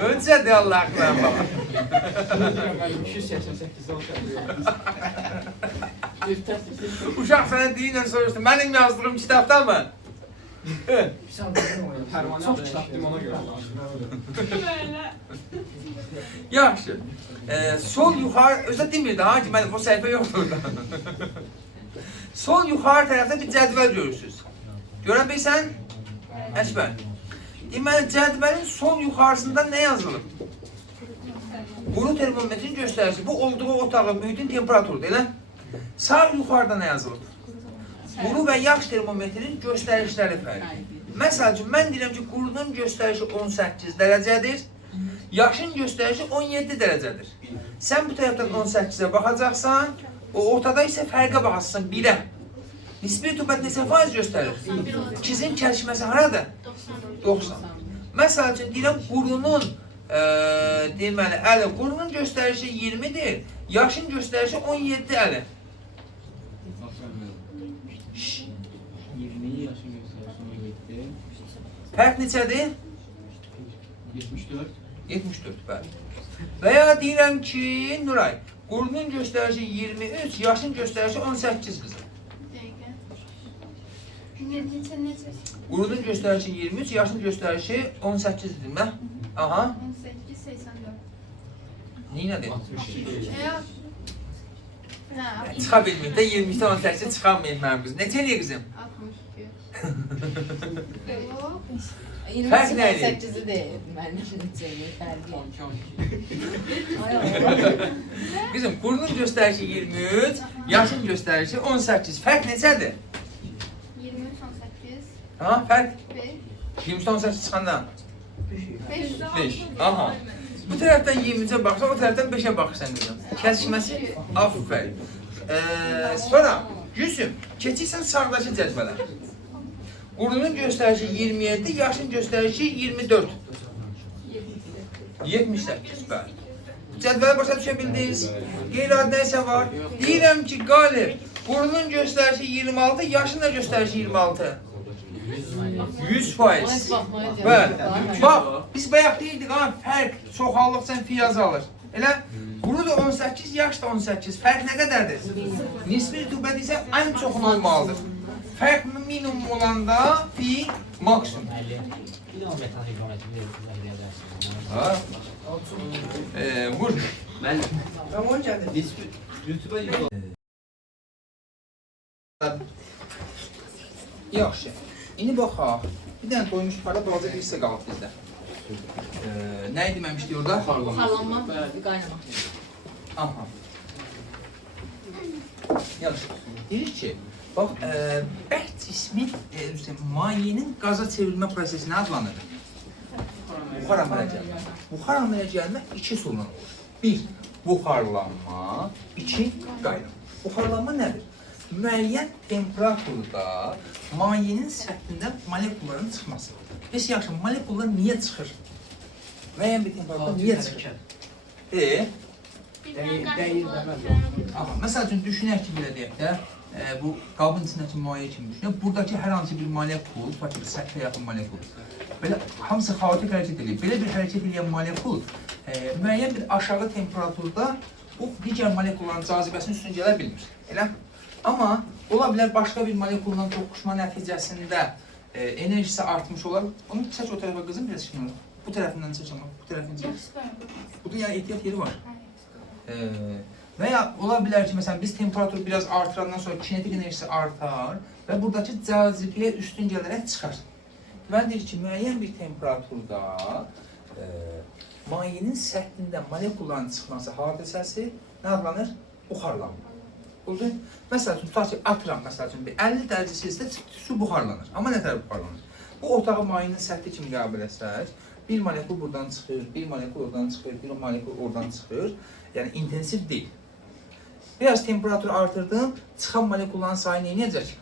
Ölçədir Allah aşkına bala. 288-də Uşaq sənə deyinlə soruşdu, mənim yazdığım kitabda mı? çox kitabdım ona görə. Yaxşı. Sol yuxarı, özə demirdi ha ki, mənim o səhifə yoxdur da. Sol yuxarı tərəfdə bir cədvəl görürsünüz. Görə bilsən? Əkbər. Deməli, cədvəlin sol yuxarısında nə yazılıb? Quru termometrin göstəricisi. Bu olduğu otağın mühitin temperaturudur, elə? Sağ yuxarıda nə yazılıb? Quru və yaş termometrin göstəriciləri fərqli. Məsəl üçün, mən deyirəm ki, qurunun göstəricisi 18 dərəcədir, yaşın göstəricisi 17 dərəcədir. Sən bu tərəfdən 18-ə baxacaqsan, o ortada isə fərqə baxasın, 1-ə. Nisbi rütubət neçə faiz göstərir? 2-in kəlişməsi haradır? 90. Məsəl üçün, deyirəm, qurunun deməli, əli, qurunun göstəricisi 20-dir, yaşın göstəricisi 17 əli. 20 yaşın göstərisi 17. Fərq neçədir? 74. 74, bəli. Və ya deyirəm ki, Nuray, qurunun göstəricisi 23, yaşın göstəricisi 18 qızım. Qurunun göstəricisi 23, yaşın göstəricisi 18-dir mən. Aha. 18, 84. Neynədir? 62. Çıxa bilməyim də 23-dən 18-i çıxamayım mənim qızım. Neçə eləyir qızım? 62. Fərq nə eləyir? 18-i deyil, mənim neçəyi fərqi. 12. Qızım, qurunun göstəricisi 23, yaşın göstəricisi 18. Fərq neçədir? 23, 18. Ha, fərq? 5. 23-dən 18 çıxanda? 5. 5. Aha. Bu tərəfdən 20-cə baxırsan, o tərəfdən 5-ə baxırsan qızım. Kəsişməsi aferin. Sonra, Gülsüm, keçirsən sağdakı cədvələ. Qurunun göstəricisi 27, yaşın göstəricisi 24. 78, bəli. Cədvələ başa düşə bildiniz? Qeyri-adi nəsə var. Deyirəm ki, Qalib, qurunun göstəricisi 26, yaşın da göstəricisi 26. 100%. Bəli. Bax, biz bayaq deyirdik, fərq çoxallıqca fiyaz alır. Elə quru da 18, yaş da 18. Fərq nə qədərdir? Nisbi rütubət isə ən çoxun olmalıdır. Fərq minimum olanda fi maksimum. Ha? Vur. Mən onu gəldim. YouTube'a Yaxşı. İndi baxaq. Bir dənə doymuş para balaca bir hissə qalıb bizdə. Nə deməmişdik orada? Buxarlanma, qaynamaq. Aha. Yaxşı. Deyirik ki, bax, bərk cismin mayenin qaza çevrilmə prosesi nə adlanır? Buxar əmələ gəlmə. Buxar əmələ gəlmə iki sorunla olur. 1. Buxarlanma, 2. Qaynama. Buxarlanma nədir? Müəyyən temperaturda mayenin səthindən molekulların çıxması. Biz yaxşı, molekullar niyə çıxır? Müəyyən bir temperaturda niyə çıxır? Deyil deməz. Aha, məsəl üçün, düşünək ki, belə deyək də, bu qabın içindəki maye kimi düşünək. Buradakı hər hansı bir molekul, tutaq ki, səthə yaxın molekul, belə hamısı xaotik hərəkət edir. Belə bir hərəkət edən molekul müəyyən bir aşağı temperaturda bu digər molekulların cazibəsinin üstün gələ bilmir. Elə? Amma ola bilər başqa bir molekulla toqquşma nəticəsində enerjisi artmış olar. Onu çək o tərəfə qızım, biraz şimdi bu tərəfindən çək ama bu tərəfindən çək. Burada yəni ehtiyat yeri var. Və ya ola bilər ki, məsələn, biz temperaturu biraz artırandan sonra kinetik enerjisi artar və buradakı cazibəyə üstün gələrək çıxar. Mən deyir ki, müəyyən bir temperaturda mayenin səthində molekulların çıxması hadisəsi nə adlanır? Buxarlanma. Oldu? Məsəl üçün, tutaq ki, atıram, məsəl üçün, 50 dərəcəsizdə su buxarlanır. Amma nə tərəf buxarlanır? Bu otağı mayenin səthi kimi qəbul etsək, bir molekul buradan çıxır, bir molekul oradan çıxır, bir molekul oradan çıxır. Yəni, intensiv deyil. Biraz temperatur artırdım, çıxan molekulların sayı neyəcək?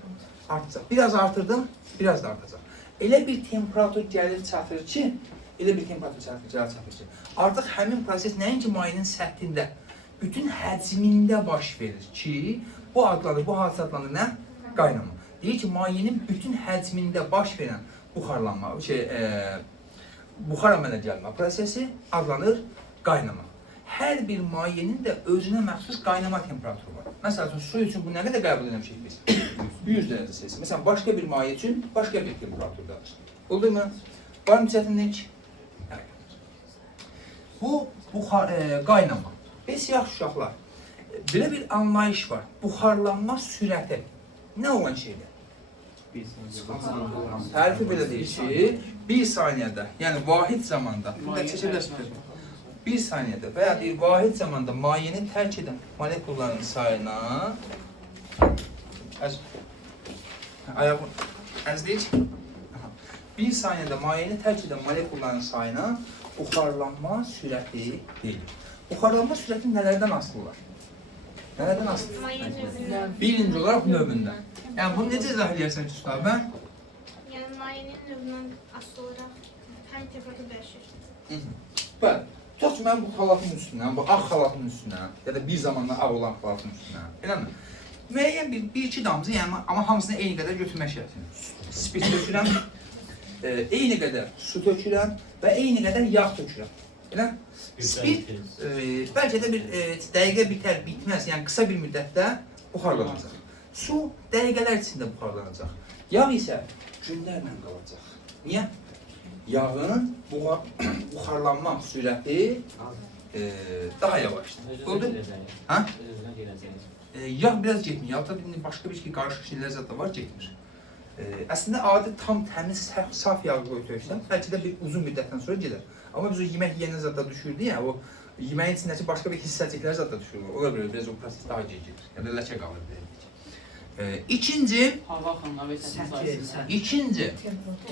Artacaq. Biraz artırdım, biraz da artacaq. Elə bir temperatur gəlir, çatır ki, elə bir temperatur çatır ki, artıq həmin proses nəinki mayenin səthində, bütün həcmində baş verir ki, bu adlanır, bu hadisə adlanır nə? Qaynama. Deyir ki, mayenin bütün həcmində baş verən buxarlanma, buxar əmələ gəlmə prosesi adlanır qaynama. Hər bir mayenin də özünə məxsus qaynama temperaturu var. Məsələn, su üçün bu nə qədər qəbul edilmişik biz? 100 dərəcə Selsi. Məsələn, başqa bir maye üçün başqa bir temperaturdadır. Oldu mu? Var mı çətinlik? Bu qaynama. Biz yaxşı uşaqlar, belə bir anlayış var. Buxarlanma sürəti nə olan şeydir? Tərifi belə deyir ki, 1 saniyədə, yəni vahid zamanda, bir saniyədə və ya deyir, vahid zamanda mayeni tərk edən molekulların sayına əzləyik. Bir saniyədə mayeni tərk edən molekulların sayına buxarlanma sürəti deyilir. Buxarlanma sürəti nələrdən asılı olar? Nələrdən asılı? Birinci olaraq növündən. Yəni bunu necə izah edərsən ki, usta ben? Yəni mayenin növündən asılı olaraq həmin temperatur dəyişir. Bəli. Tutaq ki, mən bu xalatın üstündən, bu ağ xalatın üstündən ya da bir zamanlar ağ olan xalatın üstündən, eləmi? Müəyyən bir-iki damcı, yəni, amma hamısını eyni qədər götürmək şərtini. Spit tökürəm, eyni qədər su tökürəm və eyni qədər yağ tökürəm. Elə? Spit bəlkə də bir dəqiqə bitməz, yəni qısa bir müddətdə buxarlanacaq. Su dəqiqələr içində buxarlanacaq. Yağ isə günlərlə qalacaq. Niyə? Yağın buxarlanma sürəti daha yavaşdır. Oldu? Yağ biraz getmir. Yağda başqa bir qarışıq şeylər zətdə var, getmir. Əslində adi tam təmiz, saf yağ qoyursan, bəlkə də bir uzun müddətdən sonra gedər. Amma biz o yemək yiyəndə zətdə düşürdü ya, o yeməyin içindəki başqa bir hissəciklər zətdə düşürür. Ola bilir, biraz o proses daha gedir. Ya da ləkə qalır deyilik. İkinci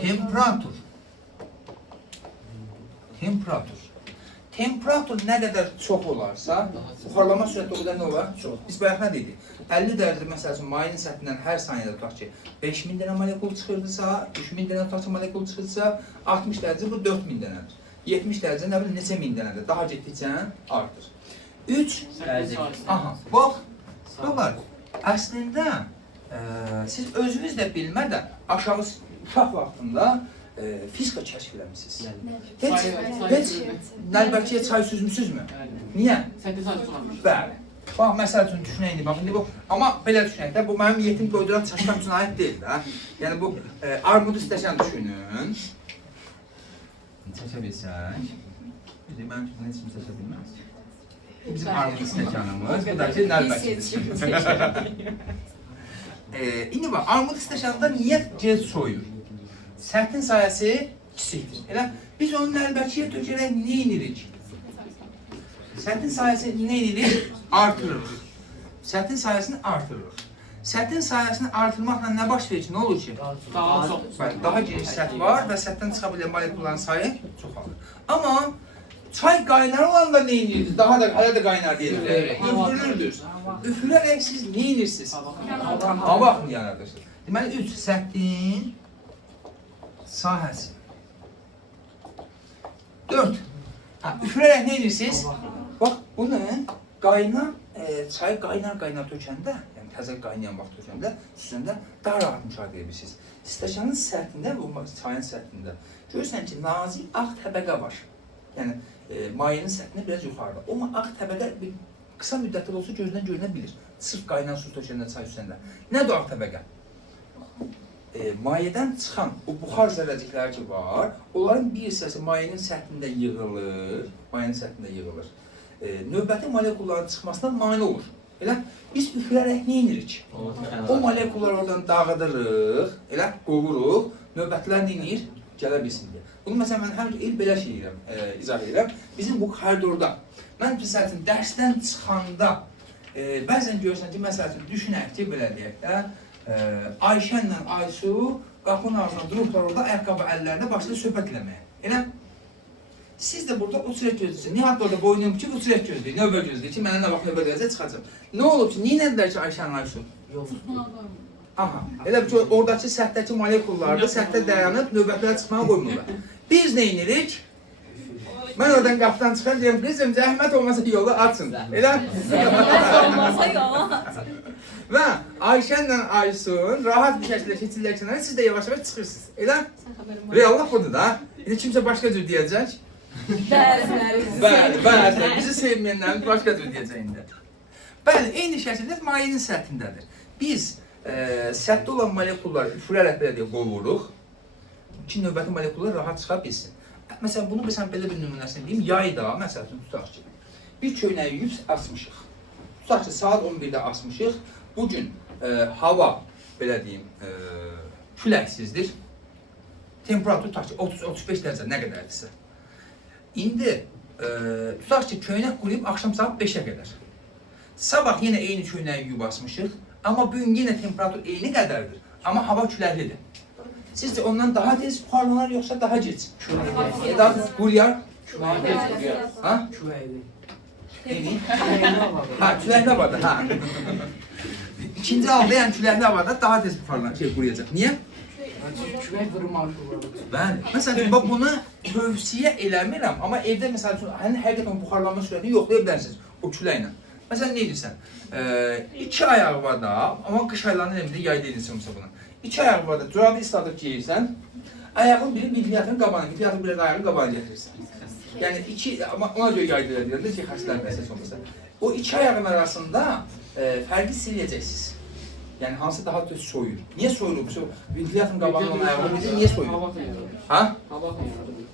temperatur. Temperatur nə qədər çox olarsa, buxarlanma sürəti o qədər nə olar? Çox. Biz bayaq nə dedik? 50 dərəcə məsəl üçün mayenin səthindən hər saniyədə tutaq ki, 5000 dənə molekul çıxırdısa, 3000 dənə tutaq ki, molekul çıxırdısa, 60 dərəcə bu 4000 dənədir. 70 dərəcə nə bilir neçə min dənədir. Daha getdikcə artır. 3 aha, bax. Yoxlar. Əslində siz özünüz də bilmədən aşağı uşaq vaxtında fizika kəşf eləmişsiniz. Heç nəlbəkiyə çay süzmüsünüzmü? Niyə? Bəli. Bax, məsəl üçün düşünək indi, bax, indi bu, amma belə düşünək də, bu mənim yetim doyduran çaşqam üçün aid deyil də. Yəni bu, armudu istəsən düşünün. Çəkə bilsək. Mənim üçün heç kimi çəkə bilməz. Bizim armud istəkanımız, bu da ki, nəlbəkidir. İndi bax, armud istəkanında niyə gec soyur? Səthin sayəsi kiçikdir. Elə biz onu nəlbəkiyə tökərək nə edirik? Səthin sayəsini nə edirik? Artırırıq. Səthin sayəsini artırırıq. Səthin sayəsini artırmaqla nə baş verir ki? Nə olur ki? Daha çox. Daha geniş səth var və səthdən çıxa bilən molekulların sayı çoxalır. Amma çay qaynar olanda nə edirsiniz? Daha da hələ də qaynar deyilir. Üfürürdür. Üfürərək siz nə edirsiniz? Hava axını yaradırsınız. Deməli, 3 səthin sahəsi. 4. Üfürərək nə edirsiniz? Bax, bunu çayı qaynar tökəndə, yəni təzə qaynayan vaxt tökəndə, üstündə daha rahat müşahidə edirsiniz. Stəkanın səthində, bu çayın səthində görürsən ki, nazik ağ təbəqə var. Yəni, mayenin səthində biraz yuxarıda. O ağ təbəqə bir qısa müddətli olsa gözdən görünə bilir. Sırf qaynar su tökəndə, çay üstündə. Nədir o ağ təbəqə? Mayədən çıxan o buxar zərrəcikləri ki var, onların bir hissəsi mayenin səthində yığılır. Növbəti molekulların çıxmasına mane olur. Elə biz üfürərək nə edirik? O molekulları oradan dağıdırıq, elə qovuruq, növbətlər nə edir? Gələ bilsin deyə. Bunu məsələn mən hər il belə şey izah edirəm. Bizim bu koridorda, mən məsələn dərsdən çıxanda bəzən görürsən ki, məsələn düşünək ki, belə deyək də, Ayşə ilə Aysu qapının ağzına durublar orada, ayaqqabı əllərində başlayır söhbət eləməyə. Elə? Siz də burada uçurək gözləyir. Nihat da orada boynum ki, uçurək gözləyir. Növbə gözləyir ki, mənə nə vaxt növbə gələcək çıxacaq. Nə olub ki, niyə nədilər ki Ayşə ilə Aysu? Aha, elə ki, oradakı səthdəki molekullarda sətdə dayanıb növbətlərə çıxmağa qoymurlar. Biz nə edirik? Mən oradan qapıdan çıxan deyim, qızım zəhmət olmasa yolu açın. Elə? Olmasa yola. Və Ayşənlə Aysun rahat bir şəkildə keçirlər kənara, siz də yavaş-yavaş çıxırsınız. Elə? Reallıq budur da. İndi kimsə başqa cür deyəcək. Bəli, bizi sevməyənlərimiz başqa cür deyəcək indi. Bəli, eyni şəkildə mayenin səthindədir. Biz səthdə olan molekulları üfürərək belə deyə qovuruq ki, növbəti molekullar rahat çıxa bilsin. Məsələn, bunu belə bir nümunəsini deyim, yayda, məsələn, tutaq ki, bir köynəyi yuyub asmışıq. Tutaq ki, saat 11-də asmışıq. Bugün hava, belə deyim, küləksizdir. Temperatur tutaq ki, 30-35 dərəcə nə qədərdirsə. İndi tutaq ki, köynək quruyub axşam saat 5-ə qədər. Sabah yenə eyni köynəyi yuyub asmışıq, amma bugün yenə temperatur eyni qədərdir, amma hava küləklidir. Sizcə ondan daha tez buxarlanar yoxsa daha gec? Daha tez quruyar? Ha? Eyni? Ha, küləkli havada, ha. İkinci halda, yəni küləkli havada daha tez buxarlanar, quruyacaq. Niyə? Külək vurmaq. Bəli. Məsələn, bunu tövsiyə eləmirəm, amma evdə məsəl üçün həqiqətən buxarlanma sürətini yoxlaya bilərsiniz o küləklə. Məsələn, nə edirsən? 2 ayağı var da, amma qış aylarının evində yayda edirsən bunu. 2 ayağı var da, corabı isladıb geyirsən, ayağın biri ventilatorun qabağına, ventilator bir ayağın qabağına getirirsən. Yəni, amma ona görə yayda edirlər ki, xəstələrin əsas olmasa. O 2 ayağın arasında fərqi siləcəksiniz. Yəni, hansı daha tez soyur. Niyə soyulur? Ventilatorun qabağına olan ayağını bilir, niyə soyulur? Ha?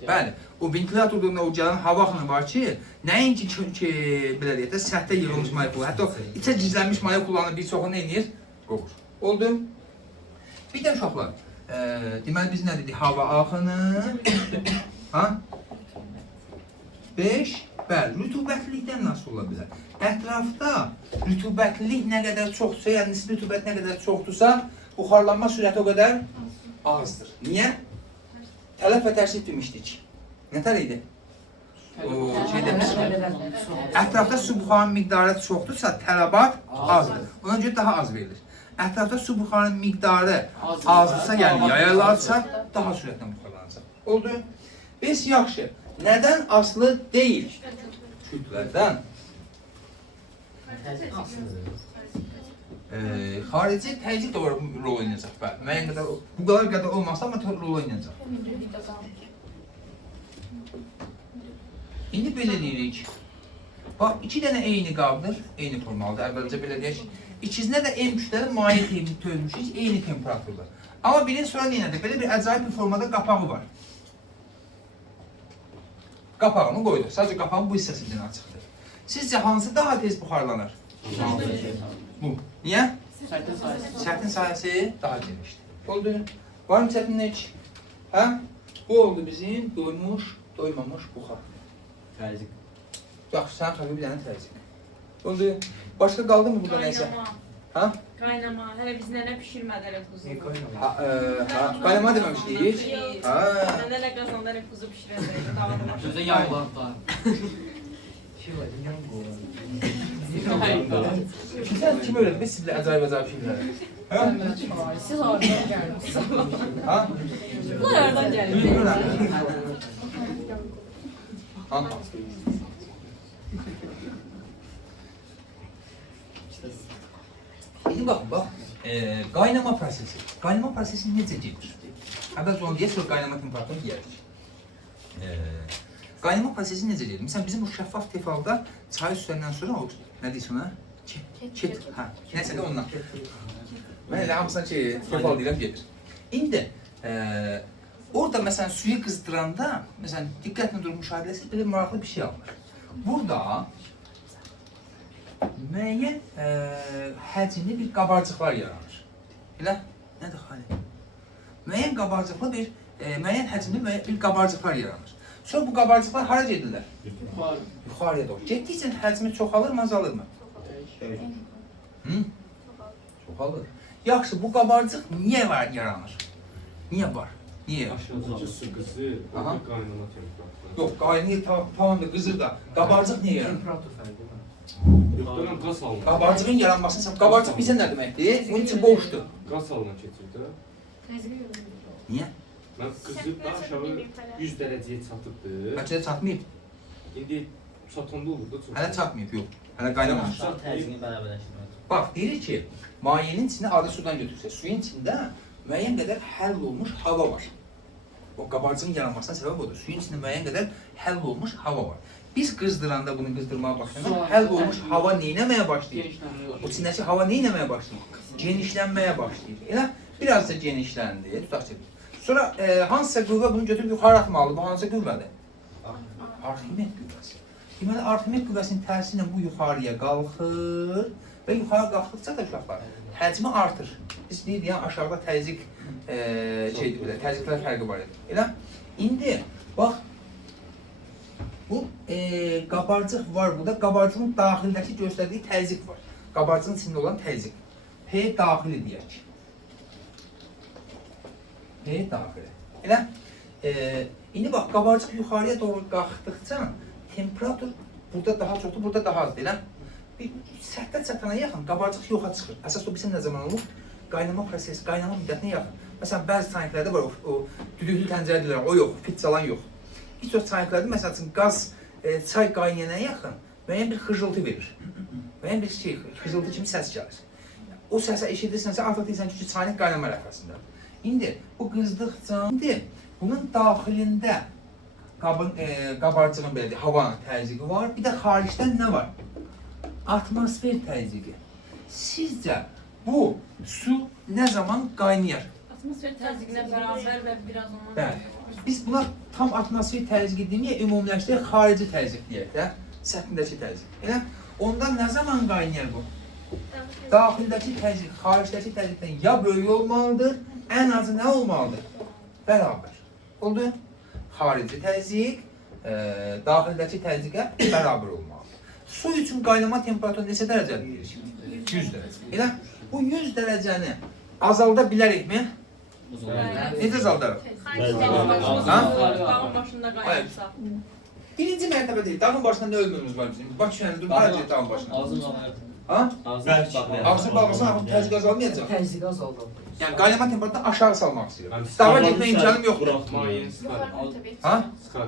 Bəli. O ventilatorda o gələn hava axını var ki, nəinki belə deyək də, səthdə yığılmış molekul, hətta içə gizlənmiş molekulların bir çoxu nə edir? Qovur. Oldu? Bir də uşaqlar, deməli biz nə dedik? Hava axını, ha? 5, bəli, rütubətlilikdən nasıl ola bilər? Ətrafda rütubətlilik nə qədər çoxdursa, yəni nisbi rütubət nə qədər çoxdursa, buxarlanma sürəti o qədər azdır. Niyə? Tələf və tərsif demişdik. Nə tər idi? O şey demişdik. Ətrafda su buxarının miqdarı çoxdursa, tələbat azdır. Ona görə daha az verilir. Ətrafda su buxarının miqdarı azdırsa, yəni yayılarsa, daha sürətlə buxarlanacaq. Oldu? Biz yaxşı. Nədən asılı deyil? Kütlədən. Xarici təzyiq də rol oynayacaq. Müəyyən qədər, bu qədər olmazsa, amma rol oynayacaq. İndi belə deyirik. Bax, 2 dənə eyni qabdır, eyni formalıdır. Əvvəlcə belə deyək. İkisinə də en kütləli maye tölmüşük, eyni temperaturda. Amma birin sonra neynədir? Belə bir əcayip bir formada qapağı var. Qapağını qoyduq. Sadəcə qapağın bu hissəsindən açıqdır. Sizcə hansı daha tez buxarlanır? Bu. Niyə? Səthin sayəsi daha genişdir. Oldu. Var mı səthin heç? Hə? Bu oldu bizim doymuş, doymamış buxar. Təzik. Yaxşı, sən xəbir bir dənə təzik. Oldu. Başqa qaldı mı burada nəysə? Ha? Qaynama. Hələ biz nənə pişirmədi elə quzu. Qaynama deməmişdik? Nənə elə qazanda elə quzu pişirədi. Gözə yağlar da. Sən kim öyrədi? Biz sizlə əcayib şeyləri. Siz oradan gəlmişsiniz. Ha? Bunlar oradan gəlmişsiniz. Ha? İndi bax, qaynama prosesi. Qaynama prosesi necə gedir? Əvvəlcə onu deyək, sonra qaynama temperaturunu deyərik. Qaynama prosesi necə gedir? Məsələn, bizim bu şəffaf tefalda çay üstündən sonra o, nə deyirsən ona? Ket. Hə, nəsə də ondan. Mən elə hamısına ki, tefal deyirəm, gedir. İndi, orada məsələn, suyu qızdıranda, məsələn, diqqətlə durub müşahidə etsiniz, belə maraqlı bir şey alınır. Burada müəyyən həcmli bir qabarcıqlar yaranır. Elə? Nədir xalə? Müəyyən qabarcıqlı bir, müəyyən həcmli bir qabarcıqlar yaranır. Sonra bu qabarcıqlar hara gedirlər? Yuxarıya doğru. Getdikcə həcmi çoxalır mı, azalır mı? Çoxalır. Yaxşı, bu qabarcıq niyə yaranır? Niyə var? Niyə? Aşağıdakı su qızı, orada qaynama temperaturu. Yox, qaynayır tamamdır, qızır da. Qabarcıq niyə yaranır? Temperatur fərqi var. Yoxdan qaz alına. Qabarcığın yaranmasını, qabarcıq bizə nə deməkdir? Bunun içi boşdur. Qaz alına keçirdi. Niyə? Mən qızıb da aşağı 100 dərəcəyə çatıbdır. Bəlkə də çatmayıb. İndi çatanda olur da çox. Hələ çatmayıb, yox. Hələ qaynamamış. Təzyiqini bərabərləşdirmək. Bax, deyir ki, mayenin içində adi sudan götürsə, suyun içində müəyyən qədər həll olmuş hava var. O qabarcığın yaranmasına səbəb odur. Suyun içində müəyyən qədər həll olmuş hava var. Biz qızdıranda, bunu qızdırmağa başlayanda həll olmuş hava neynəməyə başlayır? O içindəki hava neynəməyə başlayır? Genişlənməyə başlayır. Elə biraz da genişləndi, tutaq ki. Sonra hansısa qüvvə bunu götürüb yuxarı atmalıdır. Bu hansı qüvvədir? Arximet qüvvəsi. Deməli, Arximet qüvvəsinin təsiri ilə bu yuxarıya qalxır və yuxarı qalxdıqca da uşaqlar həcmi artır. Biz deyirik, yəni aşağıda təzyiq şeydir belə, təzyiqlər fərqi var idi. Elə indi bax bu qabarcıq var burada. Qabarcığın daxilindəki göstərdiyi təzyiq var. Qabarcığın içində olan təzyiq. P daxili deyək. P daxili. Elə indi bax qabarcıq yuxarıya doğru qalxdıqca temperatur burada daha çoxdur, burada daha azdır. Elə bir səthə çatana yaxın qabarcıq yoxa çıxır. Əsas o bilsən nə zaman olur? Qaynama prosesi, qaynama müddətinə yaxın. Məsələn, bəzi çayniklərdə var o düdüklü təncərə deyirlər, o yox, fit çalan yox. Bir çox çayniklərdə məsəl üçün qaz çay qaynayana yaxın müəyyən bir xıcıltı verir. Müəyyən bir şey, xıcıltı kimi səs gəlir. O səsə eşidirsənsə artıq deyirsən ki, çaynik qaynama ərəfəsində. İndi bu qızdıqca, bunun daxilində qabarcığın belə deyək, havanın təzyiqi var. Bir də xaricdən nə var? Atmosfer təzyiqi. Sizcə bu su nə zaman qaynayar? Atmosfer təzyiqinə bərabər və biraz ondan... Bəli. Biz buna tam atmosfer təzyiqi deməyək, ümumiləşdirək, xarici təzyiq deyək də, səthindəki təzyiq. Elə ondan nə zaman qaynayar bu? Daxildəki təzyiq, xaricdəki təzyiqdən ya böyük olmalıdır, ən azı nə olmalıdır? Bərabər. Oldu? Xarici təzyiq, daxildəki təzyiqə bərabər olmalıdır. Su üçün qaynama temperaturu neçə dərəcədir? 100 dərəcə. Elə bu 100 dərəcəni azalda bilərikmi? Necə azaldarıq? Dağın başında qaynayırsa. Birinci mərtəbə deyil, dağın başında nə ölmümüz var bizim? Bax, şəhəndə dur, hara deyil dağın başında? Ağzın bağlayır. Ha? Ağzın bağlasın, təzyiq azalmayacaq. Təzyiq azaldı. Yəni qaynama temperaturunu aşağı salmaq istəyir. Dağa getmə imkanım yoxdur. Mayenin sıxar. Ha? Sıxar.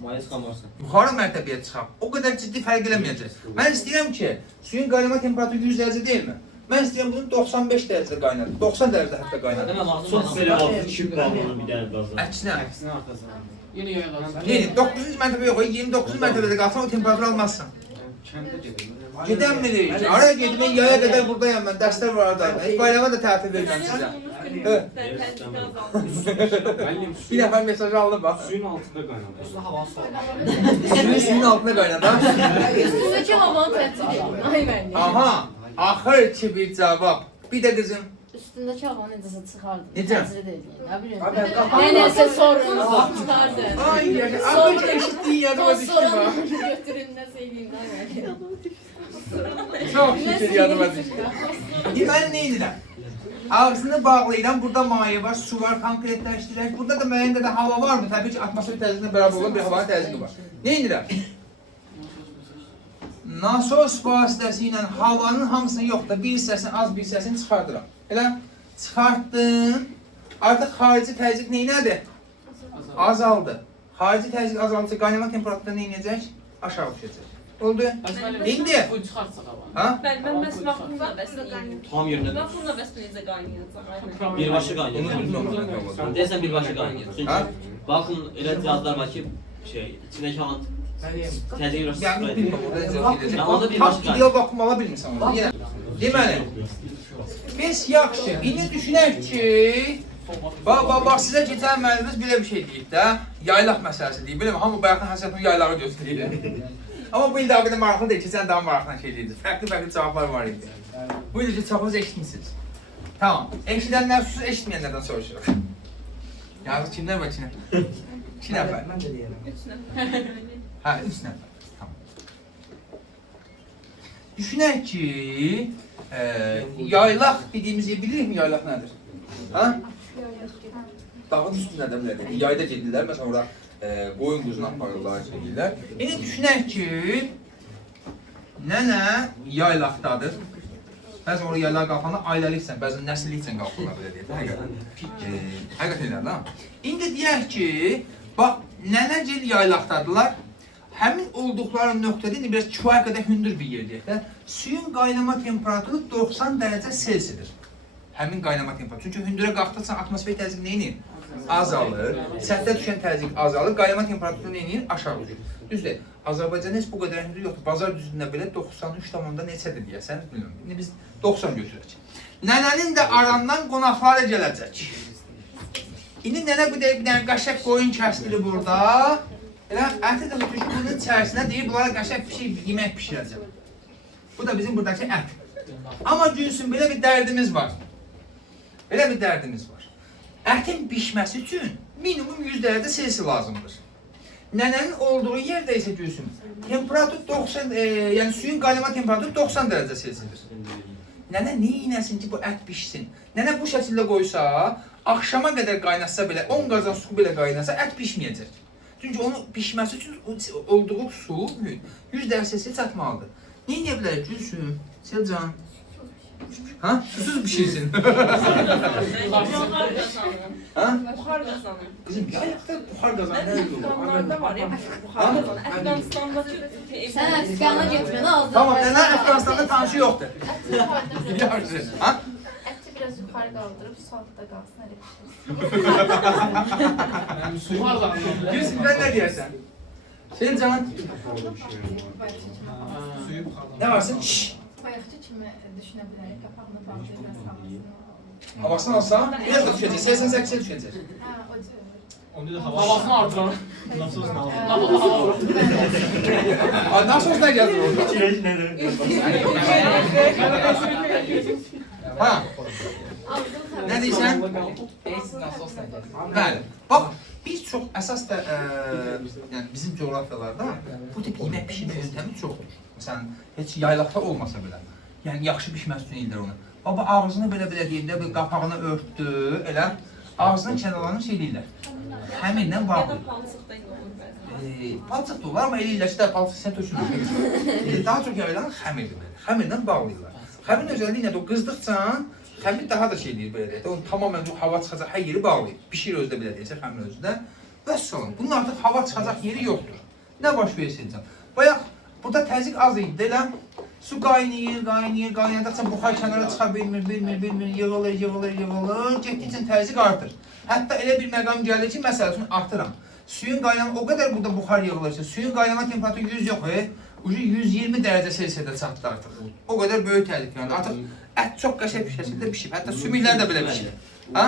Maye sıxamazsın. Yuxarı mərtəbəyə çıxaq. O qədər ciddi fərq eləməyəcək. Mən istəyirəm ki, suyun qaynama temperaturu 100 dərəcə deyilmi? Mən istəyirəm bunu 95 dərəcədə qaynadır. 90 dərəcədə hətta qaynadır. Çox belə altı düşüb qalmalı bir dənə qazan. Əksinə. Əksinə arxasına. Yeni yayılacaq. Yəni 9-cu mərtəbə yox, 29-cu mərtəbədə qalsan o temperaturu almazsan. Kəndə gedir. Gedənmirik. Araya gedib yaya qədər buradayam mən. Dərslər var orada. Qaynama da tətil verirəm sizə. Bir nəfər mesaj aldım bax. Suyun altında qaynadır. Hava soyuq. Suyun altına qaynadır. Üstündəki havanı tətil edin. Ay müəllim. Aha, axır ki bir cavab. Bir də qızım. Üstündəki havanı necəsə çıxardın. Necə? Təcrid edin. Nə bileyim. Nəyəsə sorun çıxardın. Ay, ağzımda eşitdiyi yadıma düşdü bax. Götürün nəsə edin. Çox şükür yadıma düşdü. Deməli, nə edirəm? Ağzını bağlayıram, burada maye var, su var, konkretləşdirək. Burada da müəyyən qədər hava varmı? Təbii ki, atmosfer təzyiqinə bərabər olan bir havanın təzyiqi var. Nə edirəm? Nasos vasitəsi ilə havanın hamısını yox da bir hissəsini, az bir hissəsini çıxardıram. Elə çıxartdım. Artıq xarici təzyiq neynədir? Azaldı. Xarici təzyiq azaldıqca qaynama temperaturunda neynəyəcək? Aşağı düşəcək. Oldu? İndi. Bu çıxartsaq havanı. Ha? Bəli, mən məhz vaxtında bəs Tam yerində. vaxtında bəs necə qaynayacaq? Birbaşa Onu qaynayır. bilmirəm. Deyəsən birbaşa qaynayır. Ha? Çünki baxın elə cihazlar var ki, içindəki havanın təzyiqi biraz Yəni sıfır bilmirəm, orada necə Ya, onda gedəcək. birbaşa Tam ideal vakuum ala bilmirsən onu. Yenə. Deməli, biz yaxşı, indi düşünək ki, bax, sizə keçən müəllimimiz belə bir şey deyib də, yaylaq məsələsi deyib, bilməm, hamı bayaqdan həsrətini yaylağı göstərir. Amma bu ildə o qədər maraqlı deyil, keçən daha maraqlı şey deyildi. Fərqli cavablar var idi. Bu ildə ki, çoxunuz eşitmişsiniz. Tamam, eşidənlər susuz, eşitməyənlərdən soruşuruq. Yazıq kimlər var içinə? 2 nəfər. Mən də deyirəm. 3 nəfər. Hə, 3 nəfər. Tamam. Düşünək ki, yaylaq dediyimiz yer bilirikmi yaylaq nədir? Ha? Dağın üstündə də bilərik. Yayda gedirlər, məsələn orada qoyun quzunu aparırlar, edirlər. İndi düşünək ki, nənə yaylaqdadır. Bəzən oraya yaylağa qalxanda ailəliksən, bəzən nəsillik üçün qalxırlar belə deyək. Həqiqətən. Həqiqətən elə, ha? İndi deyək ki, bax, nənəcil yaylaqdadılar. Həmin olduqları nöqtədə indi biraz kifayət qədər hündür bir yerdəyik də. Suyun qaynama temperaturu 90 dərəcə Selsidir. Həmin qaynama temperaturu. Çünki hündürə qalxdıqca atmosfer təzyiq nə edir? Azalır. Səthə düşən təzyiq azalır. Qaynama temperaturu nə edir? Aşağı düşür. Düzdür. Azərbaycanda heç bu qədər hündür yoxdur. Bazar düzlüyündə belə 93,4 neçədir deyəsən, bilmirəm. İndi biz 90 götürək. Nənənin də arandan qonaqları gələcək. İndi nənə bir dənə qaşaq qoyun kəsdirir burada. Elə əti də götürüb bunun içərisinə deyir, bunlara qaşaq yemək pişirəcəm. Bu da bizim buradakı ət. Amma Gülsüm, belə bir dərdimiz var. Belə bir dərdimiz var. Ətin bişməsi üçün minimum 100 dərəcə Selsi lazımdır. Nənənin olduğu yerdə isə Gülsüm, temperatur 90, yəni suyun qaynama temperaturu 90 dərəcə Selsidir. Nənə nə inəsin ki, bu ət bişsin? Nənə bu şəkildə qoysa, axşama qədər qaynatsa belə, 10 qazan su belə qaynatsa, ət bişməyəcək. Çünki onun bişməsi üçün olduğu su 100 dərəcə Selsiyə çatmalıdır. Nə edə bilərik Gülsüm? Selcan? Ha? Susuz pişirsin. Ha? Buxar qazanır. Kızım yayıqda buxar qazanır. Nə olur? Afqanistanlarda var ya, buxar qazanır. Afqanistandakı Sən Əfqana getməni aldın. Tamam, nənə Əfqanistan'da tanışı yoxdur. Yaxşı. Ha? Əti biraz yuxarı qaldırıb, saltda qalsın, elə pişirsin. Gülsün, sən nə deyərsən? Selcan? Nə varsın? Şşş. Bayaqçı kimi düşünə bilərik, qapağını bağlayıb, biraz havasını. Havasını alsan, biraz da düşəcək. 88'e düşəcək. Hə, o cür. Onda da Havasını artıralım. Nasıl olsun? Nasıl olsun nə gəlir orada? Kireç nedir? Ha? Nə deyirsən? Bəli. Bax, biz çox əsas da yəni bizim coğrafiyalarda bu tip yemək pişirmə yöntəmi çoxdur. Məsələn, heç yaylaqda olmasa belə. Yəni yaxşı pişməsi üçün ellər onu. Baba ağzını belə deyəndə bir qapağını örtdü, elə ağzının kənarlarını şey deyirlər. Həminlə bağlı. Palçıq da olar, amma eləyirlər ki, palçıq sən tökülür. Daha çox yayılan xəmirdir belə. Xəmirlə bağlayırlar. Xəmirin özəlliyi nədir? O qızdıqca xəmir daha da şey deyir belə deyək. Onu tamamən hava çıxacaq hər yeri bağlayır. Bişir özdə belə deyəcək xəmir özdə. Vəssalam. Bunun artıq hava çıxacaq yeri yoxdur. Nə baş versin? Bayaq burada təzyiq az idi elə. Su qaynayır, qaynayırdıqca buxar kənara çıxa bilmir, yığılır. Getdikcə təzyiq artır. Hətta elə bir məqam gəlir ki, məsəl üçün artıram. Suyun qaynama, o qədər burada buxar yığılır ki, suyun qaynama temperaturu 100 yox, 120 dərəcə Selsiyada çatdı artıq. O qədər böyük təhlükə yandı. Artıq ət çox qəşəng bir şəkildə pişib. Hətta sümüklər də belə pişib. Ha?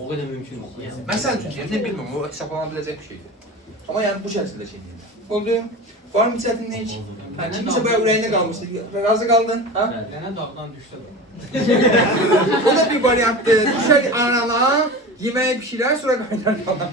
O qədər mümkün olmaz. Məsəl üçün şey, bilmirəm, o hesablana biləcək bir şeydir. Amma yəni bu şəkildə şey deyil. Oldu? Var mı çətinlik? Kimisə böyle ürəyində qalmışdı. Razı qaldın? Ha? Nənə dağdan düşsə də. O da bir variantdır. Düşər anana, yeməyi pişirər, sonra qaynar qalar.